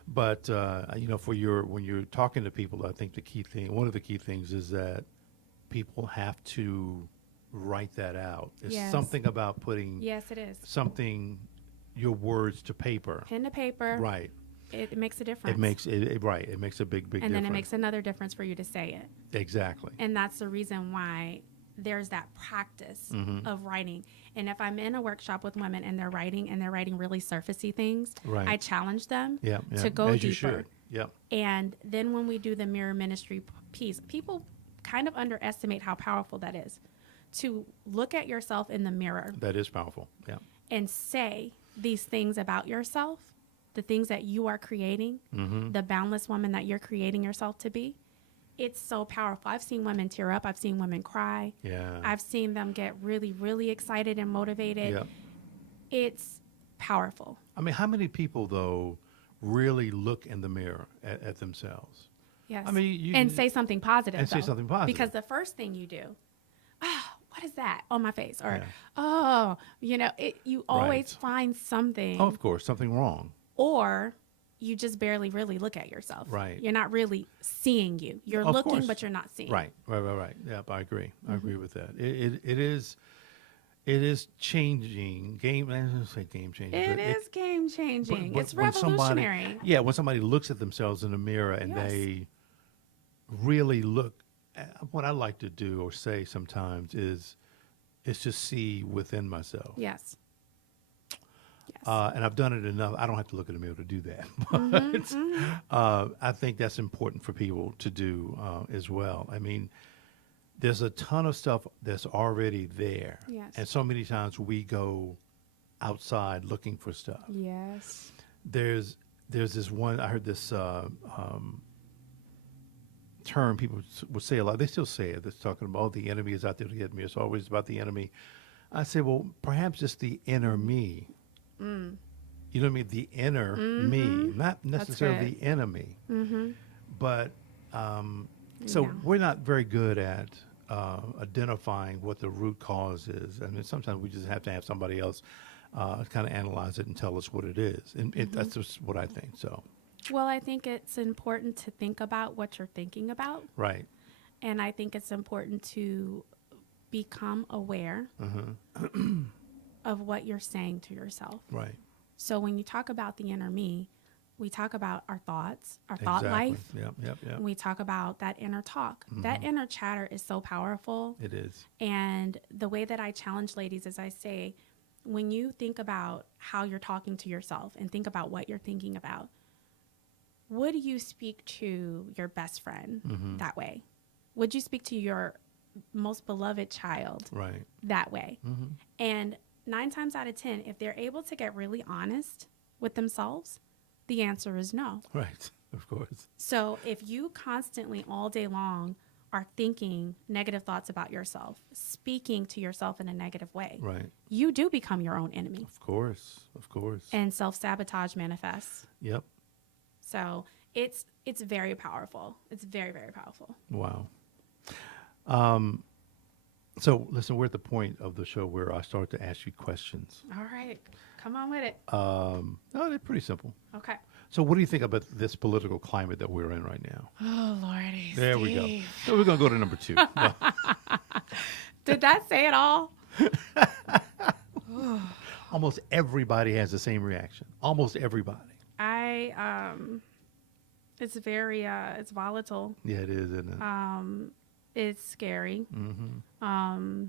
But, you know, when you're talking to people, I think one of the key things is that people have to write that out. It's Yes. something about putting Yes, it is. your words to paper. Pen to paper. Right. It makes a difference. It makes it right. It makes a big and difference. then it makes another difference for you to say it. Exactly. And that's the reason why there's that practice of writing. And if I'm in a workshop with women and they're writing really surfacey things, Right. I challenge them Yeah. to go As deeper. you should. Yep. And then when we do the mirror ministry piece, people kind of underestimate how powerful that is. To look at yourself in the mirror That is powerful. Yeah. and say these things about yourself, the things that you are creating, the boundless woman that you're creating yourself to be. It's so powerful. I've seen women tear up. I've seen women cry. Yeah. I've seen them get really, really excited and motivated. Yep. It's powerful. I mean, how many people though really look in the mirror at themselves? Yes. I mean, and say something positive. and say though. something positive. Because the first thing you do, what is that on my face? Or, Yeah. you always Right. find something. Oh, of course, something wrong. Or you just barely really look at yourself. Right. You're not really seeing you. You're Of looking, course. but you're not seeing. Right. Yep, I agree. I agree with that. It is changing. I don't say game changing. It but is game changing. but It's when revolutionary. when somebody looks at themselves in the mirror and Yes. they really look, what I like to do or say sometimes is just see within myself. Yes. Yes. And I've done it enough. I don't have to look in the mirror to do that. But I think that's important for people to do as well. I mean, there's a ton of stuff that's already there. Yes. And so many times we go outside looking for stuff. Yes. There's this one, I heard this term people would say a lot. They still say it. They're talking about, oh, the enemy is out there to get me. It's always about the enemy. I say, well, perhaps it's the inner me. You know what I mean? The inner me, not necessarily the enemy. But so Yeah. we're not very good at identifying what the root cause is. I mean, sometimes we just have to have somebody else kind of analyze it and tell us what it is. And that's just what I think. So, Well, I think it's important to think about what you're thinking about. right. And I think it's important to become aware of what you're saying to yourself. Right. So when you talk about the inner me, we talk about our thoughts, our thought Exactly. life. Yep. And we talk about that inner talk. That inner chatter is so powerful. It is. And the way that I challenge ladies is I say, when you think about how you're talking to yourself and think about what you're thinking about, would you speak to your best friend that way? Would you speak to your most beloved child Right. that way? And 9 times out of 10, if they're able to get really honest with themselves, the answer is no. Right. Of course. So if you constantly all day long are thinking negative thoughts about yourself, speaking to yourself in a negative way, Right. you do become your own enemy. Of course. Of course. And self-sabotage manifests. Yep. So it's very powerful. It's very, very powerful. Wow. So listen, we're at the point of the show where I start to ask you questions. All right. Come on with it. No, they're pretty simple. Okay. So what do you think about this political climate that we're in right now? Oh, Lordy. There we go. Steve. So we're going to go to number 2. No. Did that say it all? Almost everybody has the same reaction. Almost everybody. It's very, it's volatile. Yeah, it is, isn't it? It's scary. Mm-hmm.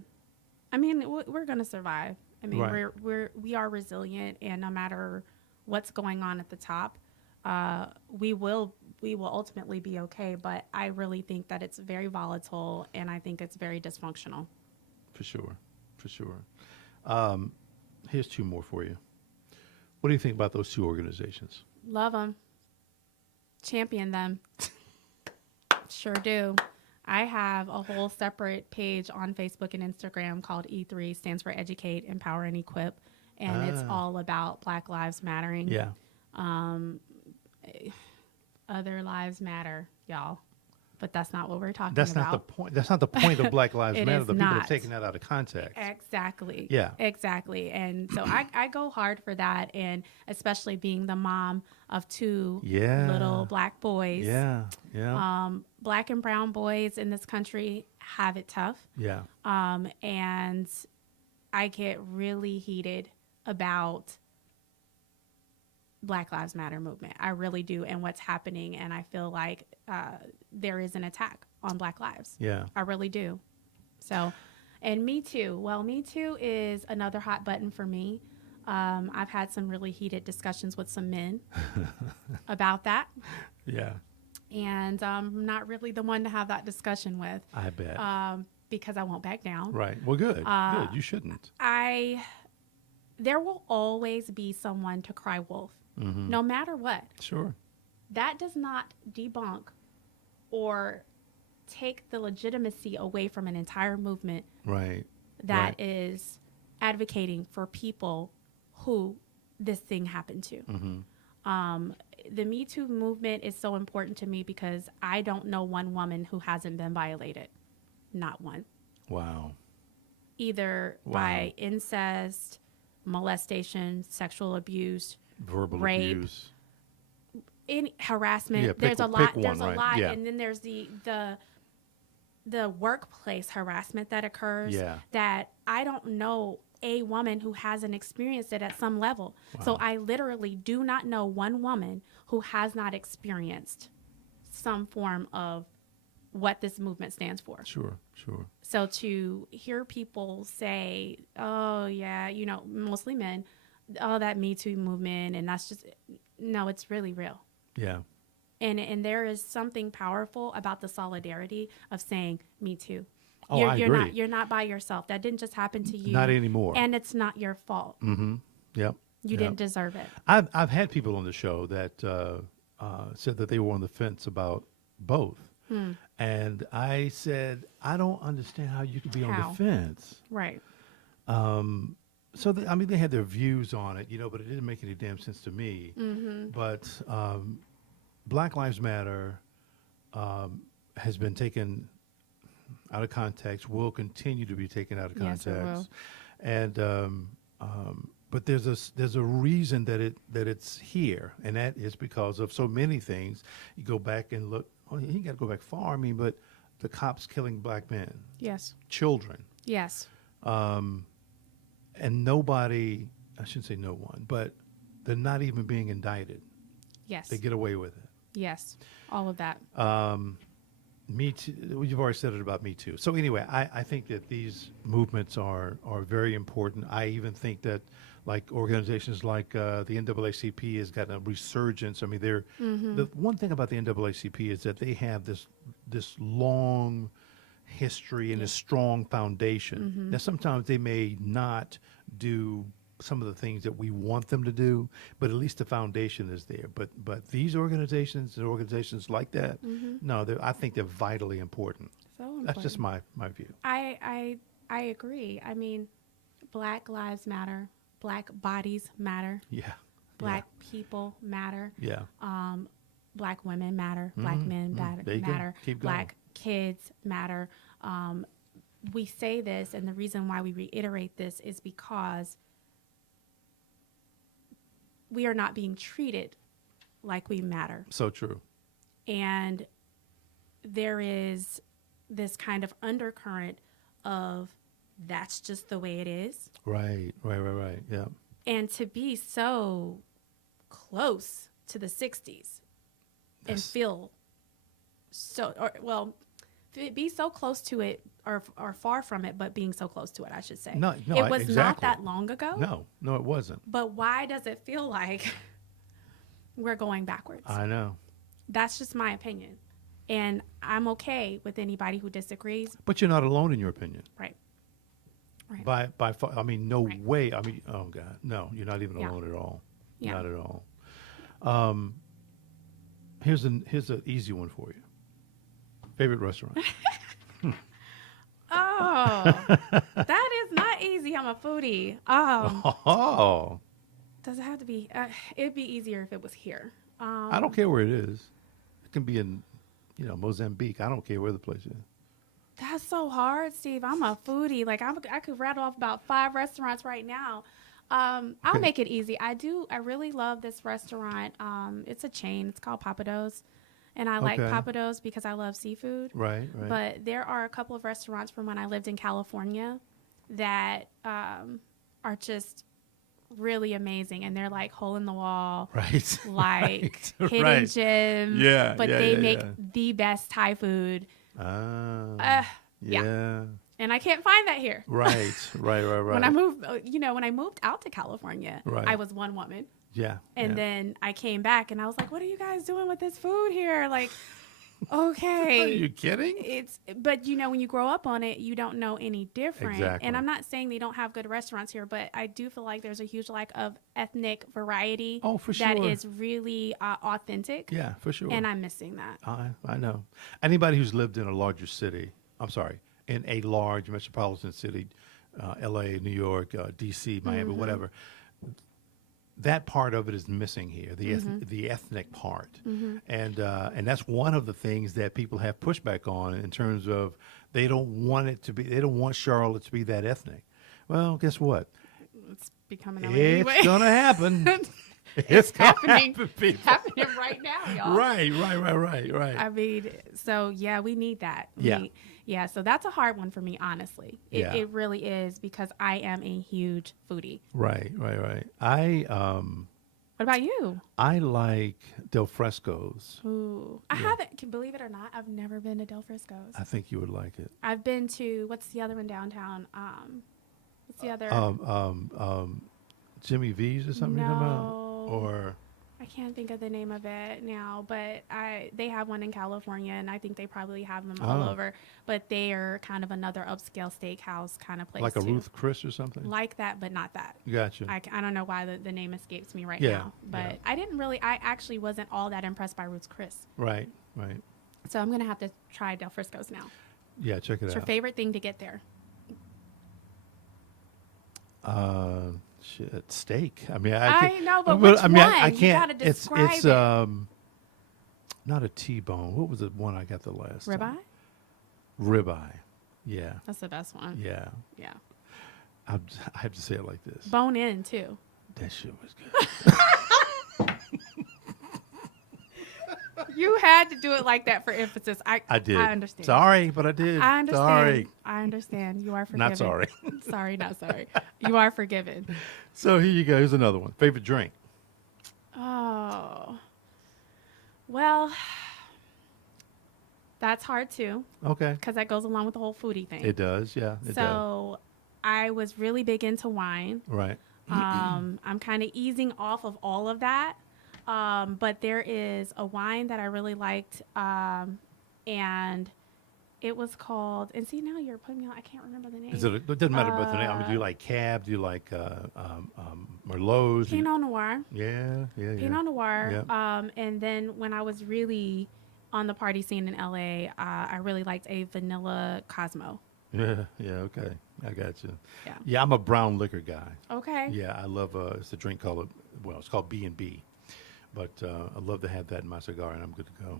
I mean, we're going to survive. I mean, Right. we are resilient, and no matter what's going on at the top, we will ultimately be okay. But I really think that it's very volatile, and I think it's very dysfunctional. For sure. For sure. Here's 2 more for you. What do you think about those 2 organizations? Love them. Champion them. Sure do. I have a whole separate page on Facebook and Instagram called E3, stands for Educate, Empower, and Equip. And it's all about Black Lives Mattering. Yeah. Other lives matter, y'all. But that's not what we're talking That's about. not the point. That's not the point of Black Lives It Matter. is The people not. have taken that out of context. Exactly. Yeah. Exactly. And so I go hard for that. And especially being the mom of 2 Yeah. little Black boys. Yeah. Yeah. Black and brown boys in this country have it tough. Yeah. And I get really heated about Black Lives Matter movement. I really do. And what's happening. And I feel like there is an attack on Black lives. Yeah. I really do. So, and Me Too. Well, Me Too is another hot button for me. I've had some really heated discussions with some men about that. Yeah. And I'm not really the one to have that discussion with. I bet. Because I won't back down. Right. Well, good. Good. You shouldn't. There will always be someone to cry wolf, no matter what. Sure. That does not debunk or take the legitimacy away from an entire movement Right. that is advocating for people who this thing happened to. The Me Too movement is so important to me because I don't know one woman who hasn't been violated. Not one. Wow. Either by incest, molestation, sexual abuse, Verbal rape, abuse. any harassment. Yeah, There's a pick lot. one, There's a right. lot, Yeah. and then there's the workplace harassment that occurs. Yeah. That I don't know a woman who hasn't experienced it at some level. So I literally do not know one woman who has not experienced some form of what this movement stands for. Sure. Sure. So to hear people say, "Oh yeah, you know, mostly men, oh that Me Too movement," and that's just no, it's really real. Yeah. And there is something powerful about the solidarity of saying Me Too. Oh, you're, I you're agree. not you're not by yourself. That didn't just happen to you. Not anymore. And it's not your fault. Mm-hmm. Yep. You didn't deserve it. I've had people on the show that said that they were on the fence about both. And I said, I don't understand how you could be on How? the fence. Right. So, I mean, they had their views on it, but it didn't make any damn sense to me. But Black Lives Matter has been taken out of context, will continue to be taken out of Yes, it context. will. And but there's a reason that it's here, and that is because of so many things. You go back and look. Oh, you got to go back far. I mean, but the cops killing black men, Yes. children, Yes. and nobody. I shouldn't say no one, but they're not even being indicted. Yes. They get away with it. Yes. All of that. Me Too. You've already said it about Me Too. So anyway, I think that these movements are very important. I even think that like organizations like the NAACP has gotten a resurgence. I mean, they're the one thing about the NAACP is that they have this long history and a strong foundation. Now sometimes they may not do some of the things that we want them to do, but at least the foundation is there. But these organizations and organizations like that, no, I think they're vitally important. So important. That's just my view. I agree. I mean, Black lives matter. Black bodies matter. Yeah. Black people matter. Yeah. Black women matter. Black men There you go. matter. Keep going. Black kids matter. We say this, and the reason why we reiterate this is because we are not being treated like we matter. So true. And there is this kind of undercurrent of that's just the way it is. Right. Yeah. And to be so close to the 60s and feel so, be so close to it or far from it, but being so close to it, I should say. No, it was exactly. not that long ago. No, it wasn't. But why does it feel like we're going backwards? I know. That's just my opinion. And I'm okay with anybody who disagrees. But you're not alone in your opinion. Right. By far, I mean, no Right. way. I mean, oh God, no, you're not even Yeah. alone at all. Yeah. Not at all. Here's an easy one for you. Favorite restaurant? Oh, that is not easy. I'm a foodie. Oh, Does it have to be? It'd be easier if it was here. I don't care where it is. It can be in, Mozambique. I don't care where the place is. That's so hard, Steve. I'm a foodie. Like I could rattle off about 5 restaurants right now. I'll make it easy. I really love this restaurant. It's a chain. It's called Papados. And I like Papados because I love seafood. Right. But there are a couple of restaurants from when I lived in California that are just really amazing. And they're like hole in the wall. Right. Like right. hidden gem. Yeah. But they make the best Thai food. Yeah. And I can't find that here. Right. When I moved, when I moved out to California, Right. I was one woman. Yeah. And then I came back and I was like, what are you guys doing with this food here? Like, okay. Are you kidding? But when you grow up on it, you don't know any different. Exactly. And I'm not saying they don't have good restaurants here, but I do feel like there's a huge lack of ethnic variety. Oh, for sure. That is really authentic. Yeah, for sure. And I'm missing that. I know. Anybody who's lived in a larger city, in a large metropolitan city, L.A., New York, D.C., Miami, whatever, that part of it is missing here, the ethnic part. And that's one of the things that people have pushback on in terms of they don't want Charlotte to be that ethnic. Well, guess what? It's becoming It's going to happen. It's happening. It's happening right now, y'all. Right. I mean, so yeah, we need that. Yeah. So that's a hard one for me, honestly. It really is because I am a huge foodie. Right. What about you? I like Del Fresco's. Ooh, I haven't. Can believe it or not, I've never been to Del Frisco's. I think you would like it. I've been to what's the other one downtown? What's the other? Jimmy V's or something. No. You're talking about? Or I can't think of the name of it now, but they have one in California, and I think they probably have them all over. But they are kind of another upscale steakhouse kind of place, like a too. Ruth Chris or something. Like that, but not that. Gotcha. I don't know why the name escapes me right now, but I actually wasn't all that impressed by Ruth's Chris. Right. So I'm gonna have to try Del Frisco's now. Yeah, check it out. What's your favorite thing to get there? Steak. I mean, I know, but which one? I can't. You gotta describe it's it. not a T-bone. What was the one I got the last time? Ribeye. Yeah. That's the best one. Yeah. Yeah. I have to say it like this. Bone in too. That shit was good. You had to do it like that for emphasis. I did. I understand. Sorry, but I did. I understand. Sorry. I understand. You are forgiven. Not sorry. Sorry, not sorry. You are forgiven. So here you go. Here's another one. Favorite drink? Oh. Well, that's hard too. Okay. Because that goes along with the whole foodie thing. It does, yeah. It does. I was really big into wine. Right. I'm kind of easing off of all of that. But there is a wine that I really liked, and it was called, and see, now you're putting me on, I can't remember the name. It doesn't matter about the name. I mean, do you like Cab? Do you like Merlots? Pinot Noir. Yeah. Pinot Noir. Yeah. And then when I was really on the party scene in LA, I really liked a vanilla Cosmo. Yeah, okay. I got you. Yeah. Yeah, I'm a brown liquor guy. Okay. Yeah, I love, it's a drink called, it's called B&B. But I love to have that in my cigar, and I'm good to go.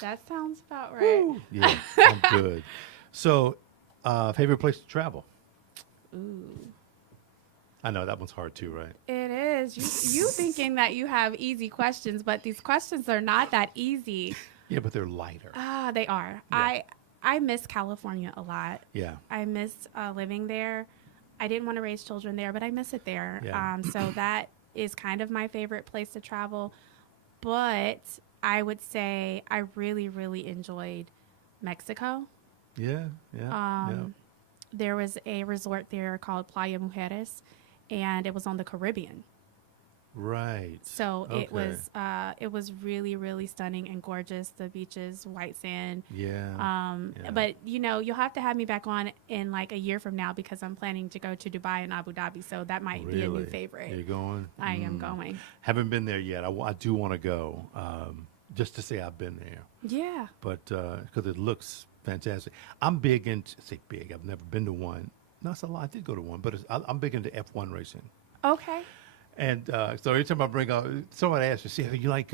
That sounds about right. Woo! Yeah, I'm good. So, favorite place to travel? Ooh. I know that one's hard too, right? It is. You thinking that you have easy questions, but these questions are not that easy. Yeah, but they're lighter. They are. Yeah. I miss California a lot. Yeah. I miss living there. I didn't want to raise children there, but I miss it there. Yeah. So that is kind of my favorite place to travel. But I would say I really, really enjoyed Mexico. Yeah. Yeah. There was a resort there called Playa Mujeres, and it was on the Caribbean. Right. So Okay. it was really, really stunning and gorgeous. The beaches, white sand. Yeah. Yeah. But you'll have to have me back on in like a year from now because I'm planning to go to Dubai and Abu Dhabi. So that might be a new Really? favorite. You're going? I am going. Haven't been there yet. I do want to go, just to say I've been there. Yeah. But because it looks fantastic. I'm big into, say big, I've never been to one. No, it's a lot. I did go to one, but I'm big into F1 racing. Okay. And so every time I bring up, somebody asks me, "See, you like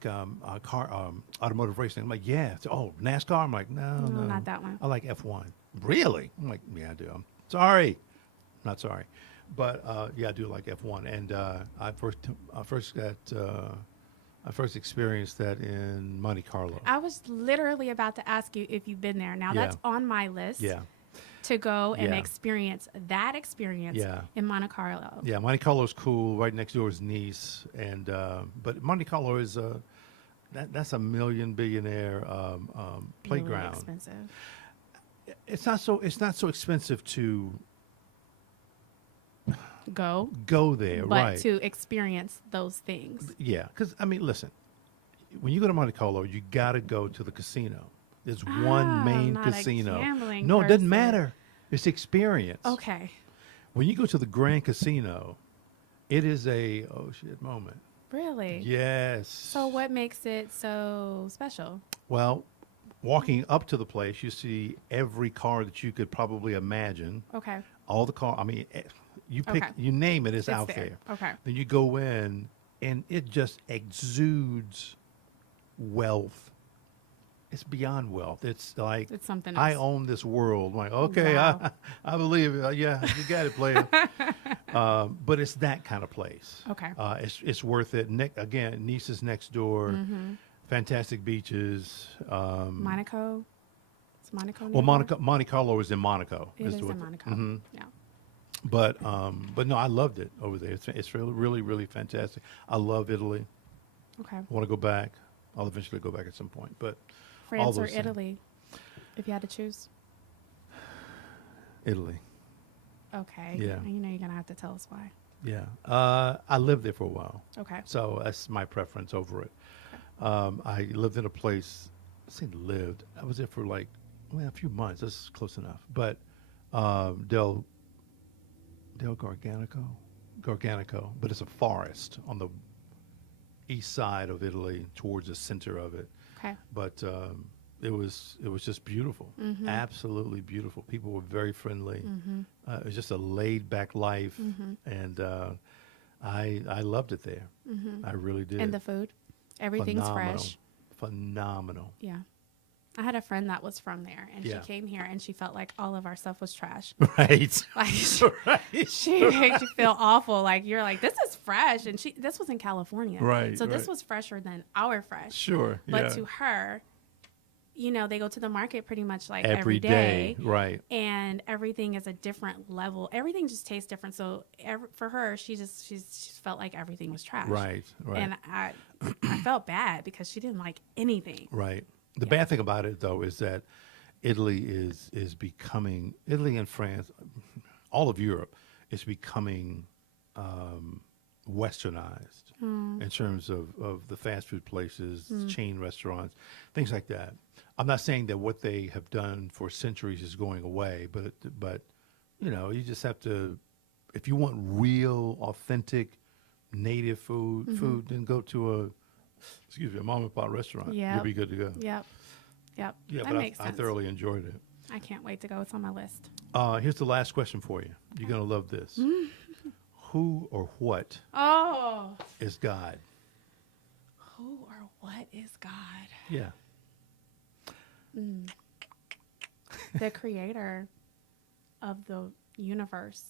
car automotive racing?" I'm like, "Yeah." So, oh, NASCAR? I'm like, "No, not that one. I like F1." Really? I'm like, "Yeah, I do." I'm sorry, not sorry, but yeah, I do like F1. And I first experienced that in Monte Carlo. I was literally about to ask you if you've been there. Now Yeah. that's on my list. Yeah. To go and Yeah. experience that experience Yeah. in Monte Carlo. Yeah, Monte Carlo's cool. Right next door is Nice, and but Monte Carlo is that's a billionaire Really playground. expensive. It's not so expensive to Go. go there, But right? to experience those things. Yeah, because I mean, listen, when you go to Monte Carlo, you got to go to the casino. There's one main not a casino. gambling No, it doesn't person. matter. It's experience. Okay. When you go to the Grand Casino, it is a oh shit moment. Really? Yes. So what makes it so special? Well, walking up to the place, you see every car that you could probably imagine. Okay. All the car. I mean, you pick, Okay. you name it, it's out there. there. Okay. Then you go in, and it just exudes wealth. It's beyond wealth. It's like It's something I else. own this world. I'm like, okay, Wow. I believe it. Yeah, you got it, player. But it's that kind of place. Okay. It's worth it. Again, Nice is next door. Mm-hmm. Fantastic beaches. Monaco? Is Monaco Well, near there? Monte Carlo is in Monaco. It is in Monaco. Mhm. Yeah. But no, I loved it over there. It's really, really, really fantastic. I love Italy. Okay. I want to go back. I'll eventually go back at some point. But all France or those things. Italy, if you had to choose? Italy. Okay. Yeah. You know you're going to have to tell us why. Yeah. I lived there for a while. Okay. So that's my preference over it. I lived in a place, I say lived. I was there for like, a few months. That's close enough. But Del Garganico, but it's a forest on the east side of Italy towards the center of it. Okay. But it was just beautiful, Mm-hmm. absolutely beautiful. People were very friendly. Mm-hmm. It was just a laid back life, Mm-hmm. and I loved it there. Mm-hmm. I really did. And the food? Everything's Phenomenal. fresh. Phenomenal. Yeah. I had a friend that was from there, and Yeah. she came here, and she felt like all of our stuff was trash. Right. Like Right. she made you feel awful. Like you're like, this is fresh, and this was in California, Right, So this right. was fresher than our fresh. Sure. But yeah. to her, they go to the market pretty much like Every day. Right. and everything is a different level. Everything just tastes different. So for her, she felt like everything was trash. Right. Right. And I felt bad because she didn't like anything. Right. The Yeah. bad thing about it, though, is that Italy is becoming, Italy and France, all of Europe is becoming westernized in terms of the fast food places, chain restaurants, things like that. I'm not saying that what they have done for centuries is going away, but you just have to, if you want real, authentic, native food, then go to a mom and pop restaurant. Yep. You'll be good to go. Yep. Yeah, That but makes I sense. thoroughly enjoyed it. I can't wait to go. It's on my list. Here's the last question for you. You're going to love this. Who or what Oh. is God? Who or what is God? Yeah. The creator of the universe,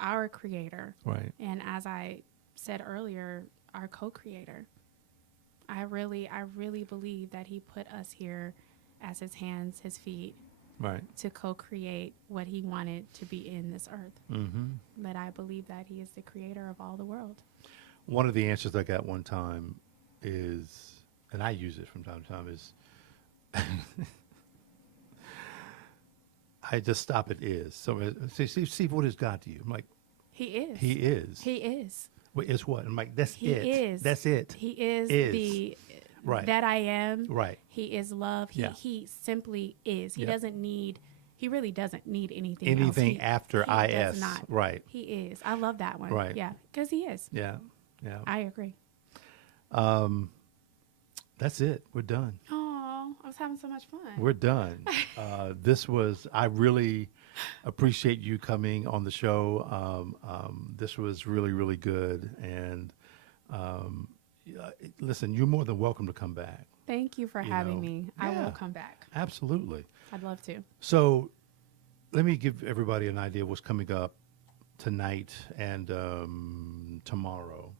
our creator. Right. And as I said earlier, our co-creator. I really believe that he put us here as his hands, his feet, Right. to co-create what he wanted to be in this earth. Mm-hmm. But I believe that he is the creator of all the world. One of the answers I got one time is, and I use it from time to time, is I just stop at is. So say, Steve, what is God to you? I'm like, He is. He is. He is. Wait, is what? I'm like, that's He it. is. That's it. He is, Is. the Right. that I am. Right. He is love. Yeah. He simply is. He Yeah. doesn't need. He really doesn't need anything. Anything else. after he is. does not. Right. He is. I love that one. Right. Yeah, because he is. Yeah. Yeah. I agree. That's it. We're done. Oh, I was having so much fun. We're done. I really appreciate you coming on the show. This was really, really good. And listen, you're more than welcome to come back. Thank you for You having know, me. I yeah. will come back. Absolutely. I'd love to. So let me give everybody an idea of what's coming up tonight and tomorrow.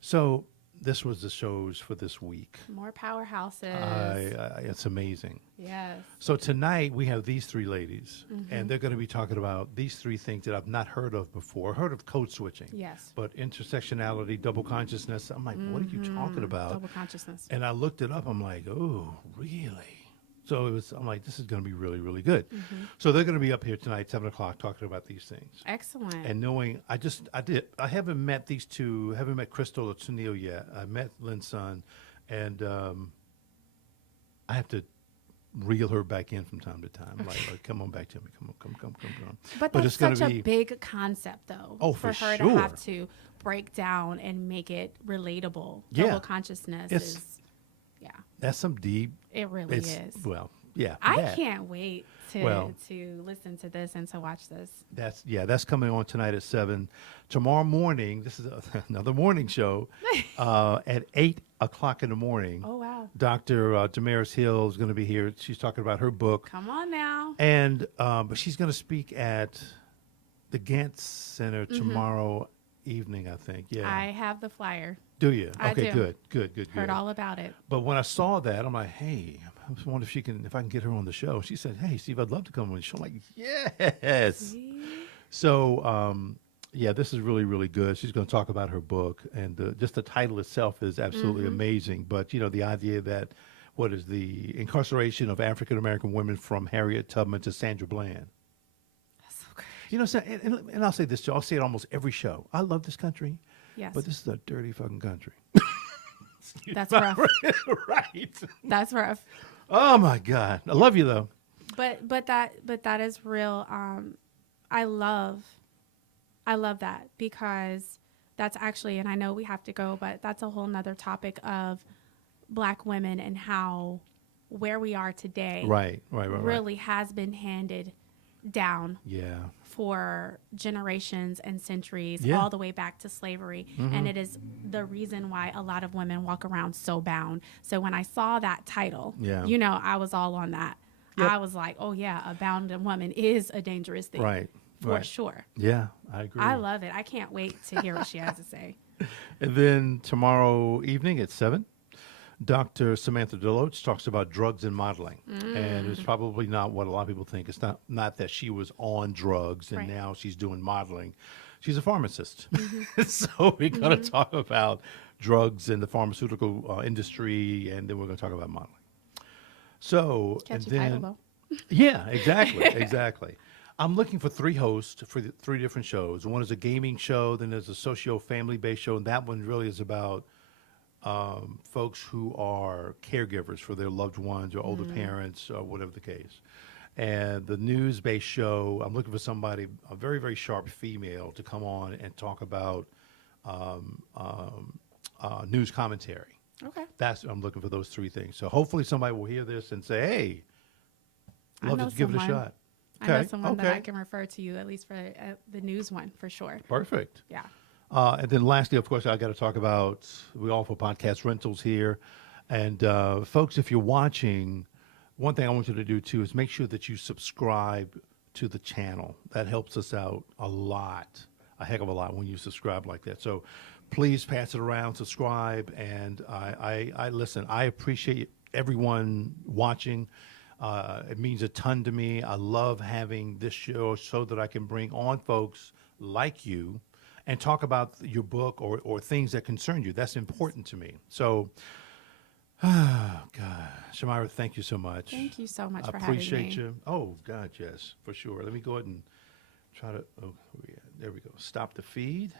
So this was the shows for this week. More powerhouses. It's amazing. Yes. So tonight we have these three ladies, and they're going to be talking about these three things that I've not heard of before. Heard of code switching. Yes. But intersectionality, double consciousness. I'm like, what are you talking about? Double consciousness. And I looked it up. I'm like, oh, really? So I'm like, this is going to be really, really good. So they're going to be up here tonight, 7:00, talking about these things. Excellent. And knowing, I haven't met these two, haven't met Crystal or Sunil yet. I met Lynn's son, and I have to reel her back in from time to time. Like, come on back to me. Come on. But that's it's gonna such be a big concept, though. Oh, for for her sure. to have to break down and make it relatable. Yeah. Double consciousness It's- is, yeah, that's some deep. it really is. Well, yeah. I that. can't wait to listen to this and to watch this. That's coming on tonight at 7. Tomorrow morning, this is another morning show at 8:00 in the morning. Oh, wow. Dr. Damaris Hill is going to be here. She's talking about her book. Come on now. And but she's going to speak at the Gantz Center tomorrow evening, I think. Yeah. I have the flyer. Do you? I Okay, do. good. Heard all about it. But when I saw that, I'm like, hey, I was wondering if I can get her on the show. She said, hey, Steve, I'd love to come on the show. I'm like, yes. See? So, this is really, really good. She's going to talk about her book, and just the title itself is absolutely amazing. But, the idea that what is the incarceration of African-American women from Harriet Tubman to Sandra Bland. That's so great. So, and I'll say this, too. I'll say it almost every show. I love this country, Yes. but this is a dirty fucking country. That's rough. Right. That's rough. Oh, my God. I love you, though. But that is real. I love that, because that's actually, and I know we have to go, but that's a whole nother topic of Black women and how where we are today Right. really has been handed down Yeah. for generations and centuries, Yeah. all the way back to slavery. And it is the reason why a lot of women walk around so bound. So when I saw that title, Yeah. I was all on that. Yep. I was like, oh yeah, a bound woman is a dangerous thing. Right. For right. sure. Yeah, I agree. I love it. I can't wait to hear what she has to say. And then tomorrow evening at 7, Dr. Samantha Deloach talks about drugs and modeling. And it's probably not what a lot of people think. It's not that she was on drugs and Right. now she's doing modeling. She's a pharmacist. So we're going to talk about drugs in the pharmaceutical industry, and then we're going to talk about modeling. So, Catchy and then, title, though. yeah, exactly. I'm looking for 3 hosts for the 3 different shows. One is a gaming show, then there's a socio-family-based show, and that one really is about folks who are caregivers for their loved ones or older parents or whatever the case. And the news-based show, I'm looking for somebody, a very, very sharp female, to come on and talk about news commentary. Okay. I'm looking for those 3 things. So hopefully somebody will hear this and say, hey, I love know to give it a someone. shot. I know Okay, someone that okay. I can refer to you, at least for the news one, for sure. Perfect. Yeah. And then lastly, of course, I got to talk about, we offer podcast rentals here. And folks, if you're watching, one thing I want you to do too is make sure that you subscribe to the channel. That helps us out a lot. a heck of a lot when you subscribe like that. So please pass it around, subscribe, and I listen. I appreciate everyone watching. It means a ton to me. I love having this show so that I can bring on folks like you and talk about your book or things that concern you. That's important to me. So, God, Shamyra, thank you so much. Thank you so much I for having me. appreciate you. Oh, God, yes, for sure. Let me go ahead and try to, oh, there we go. Stop the feed.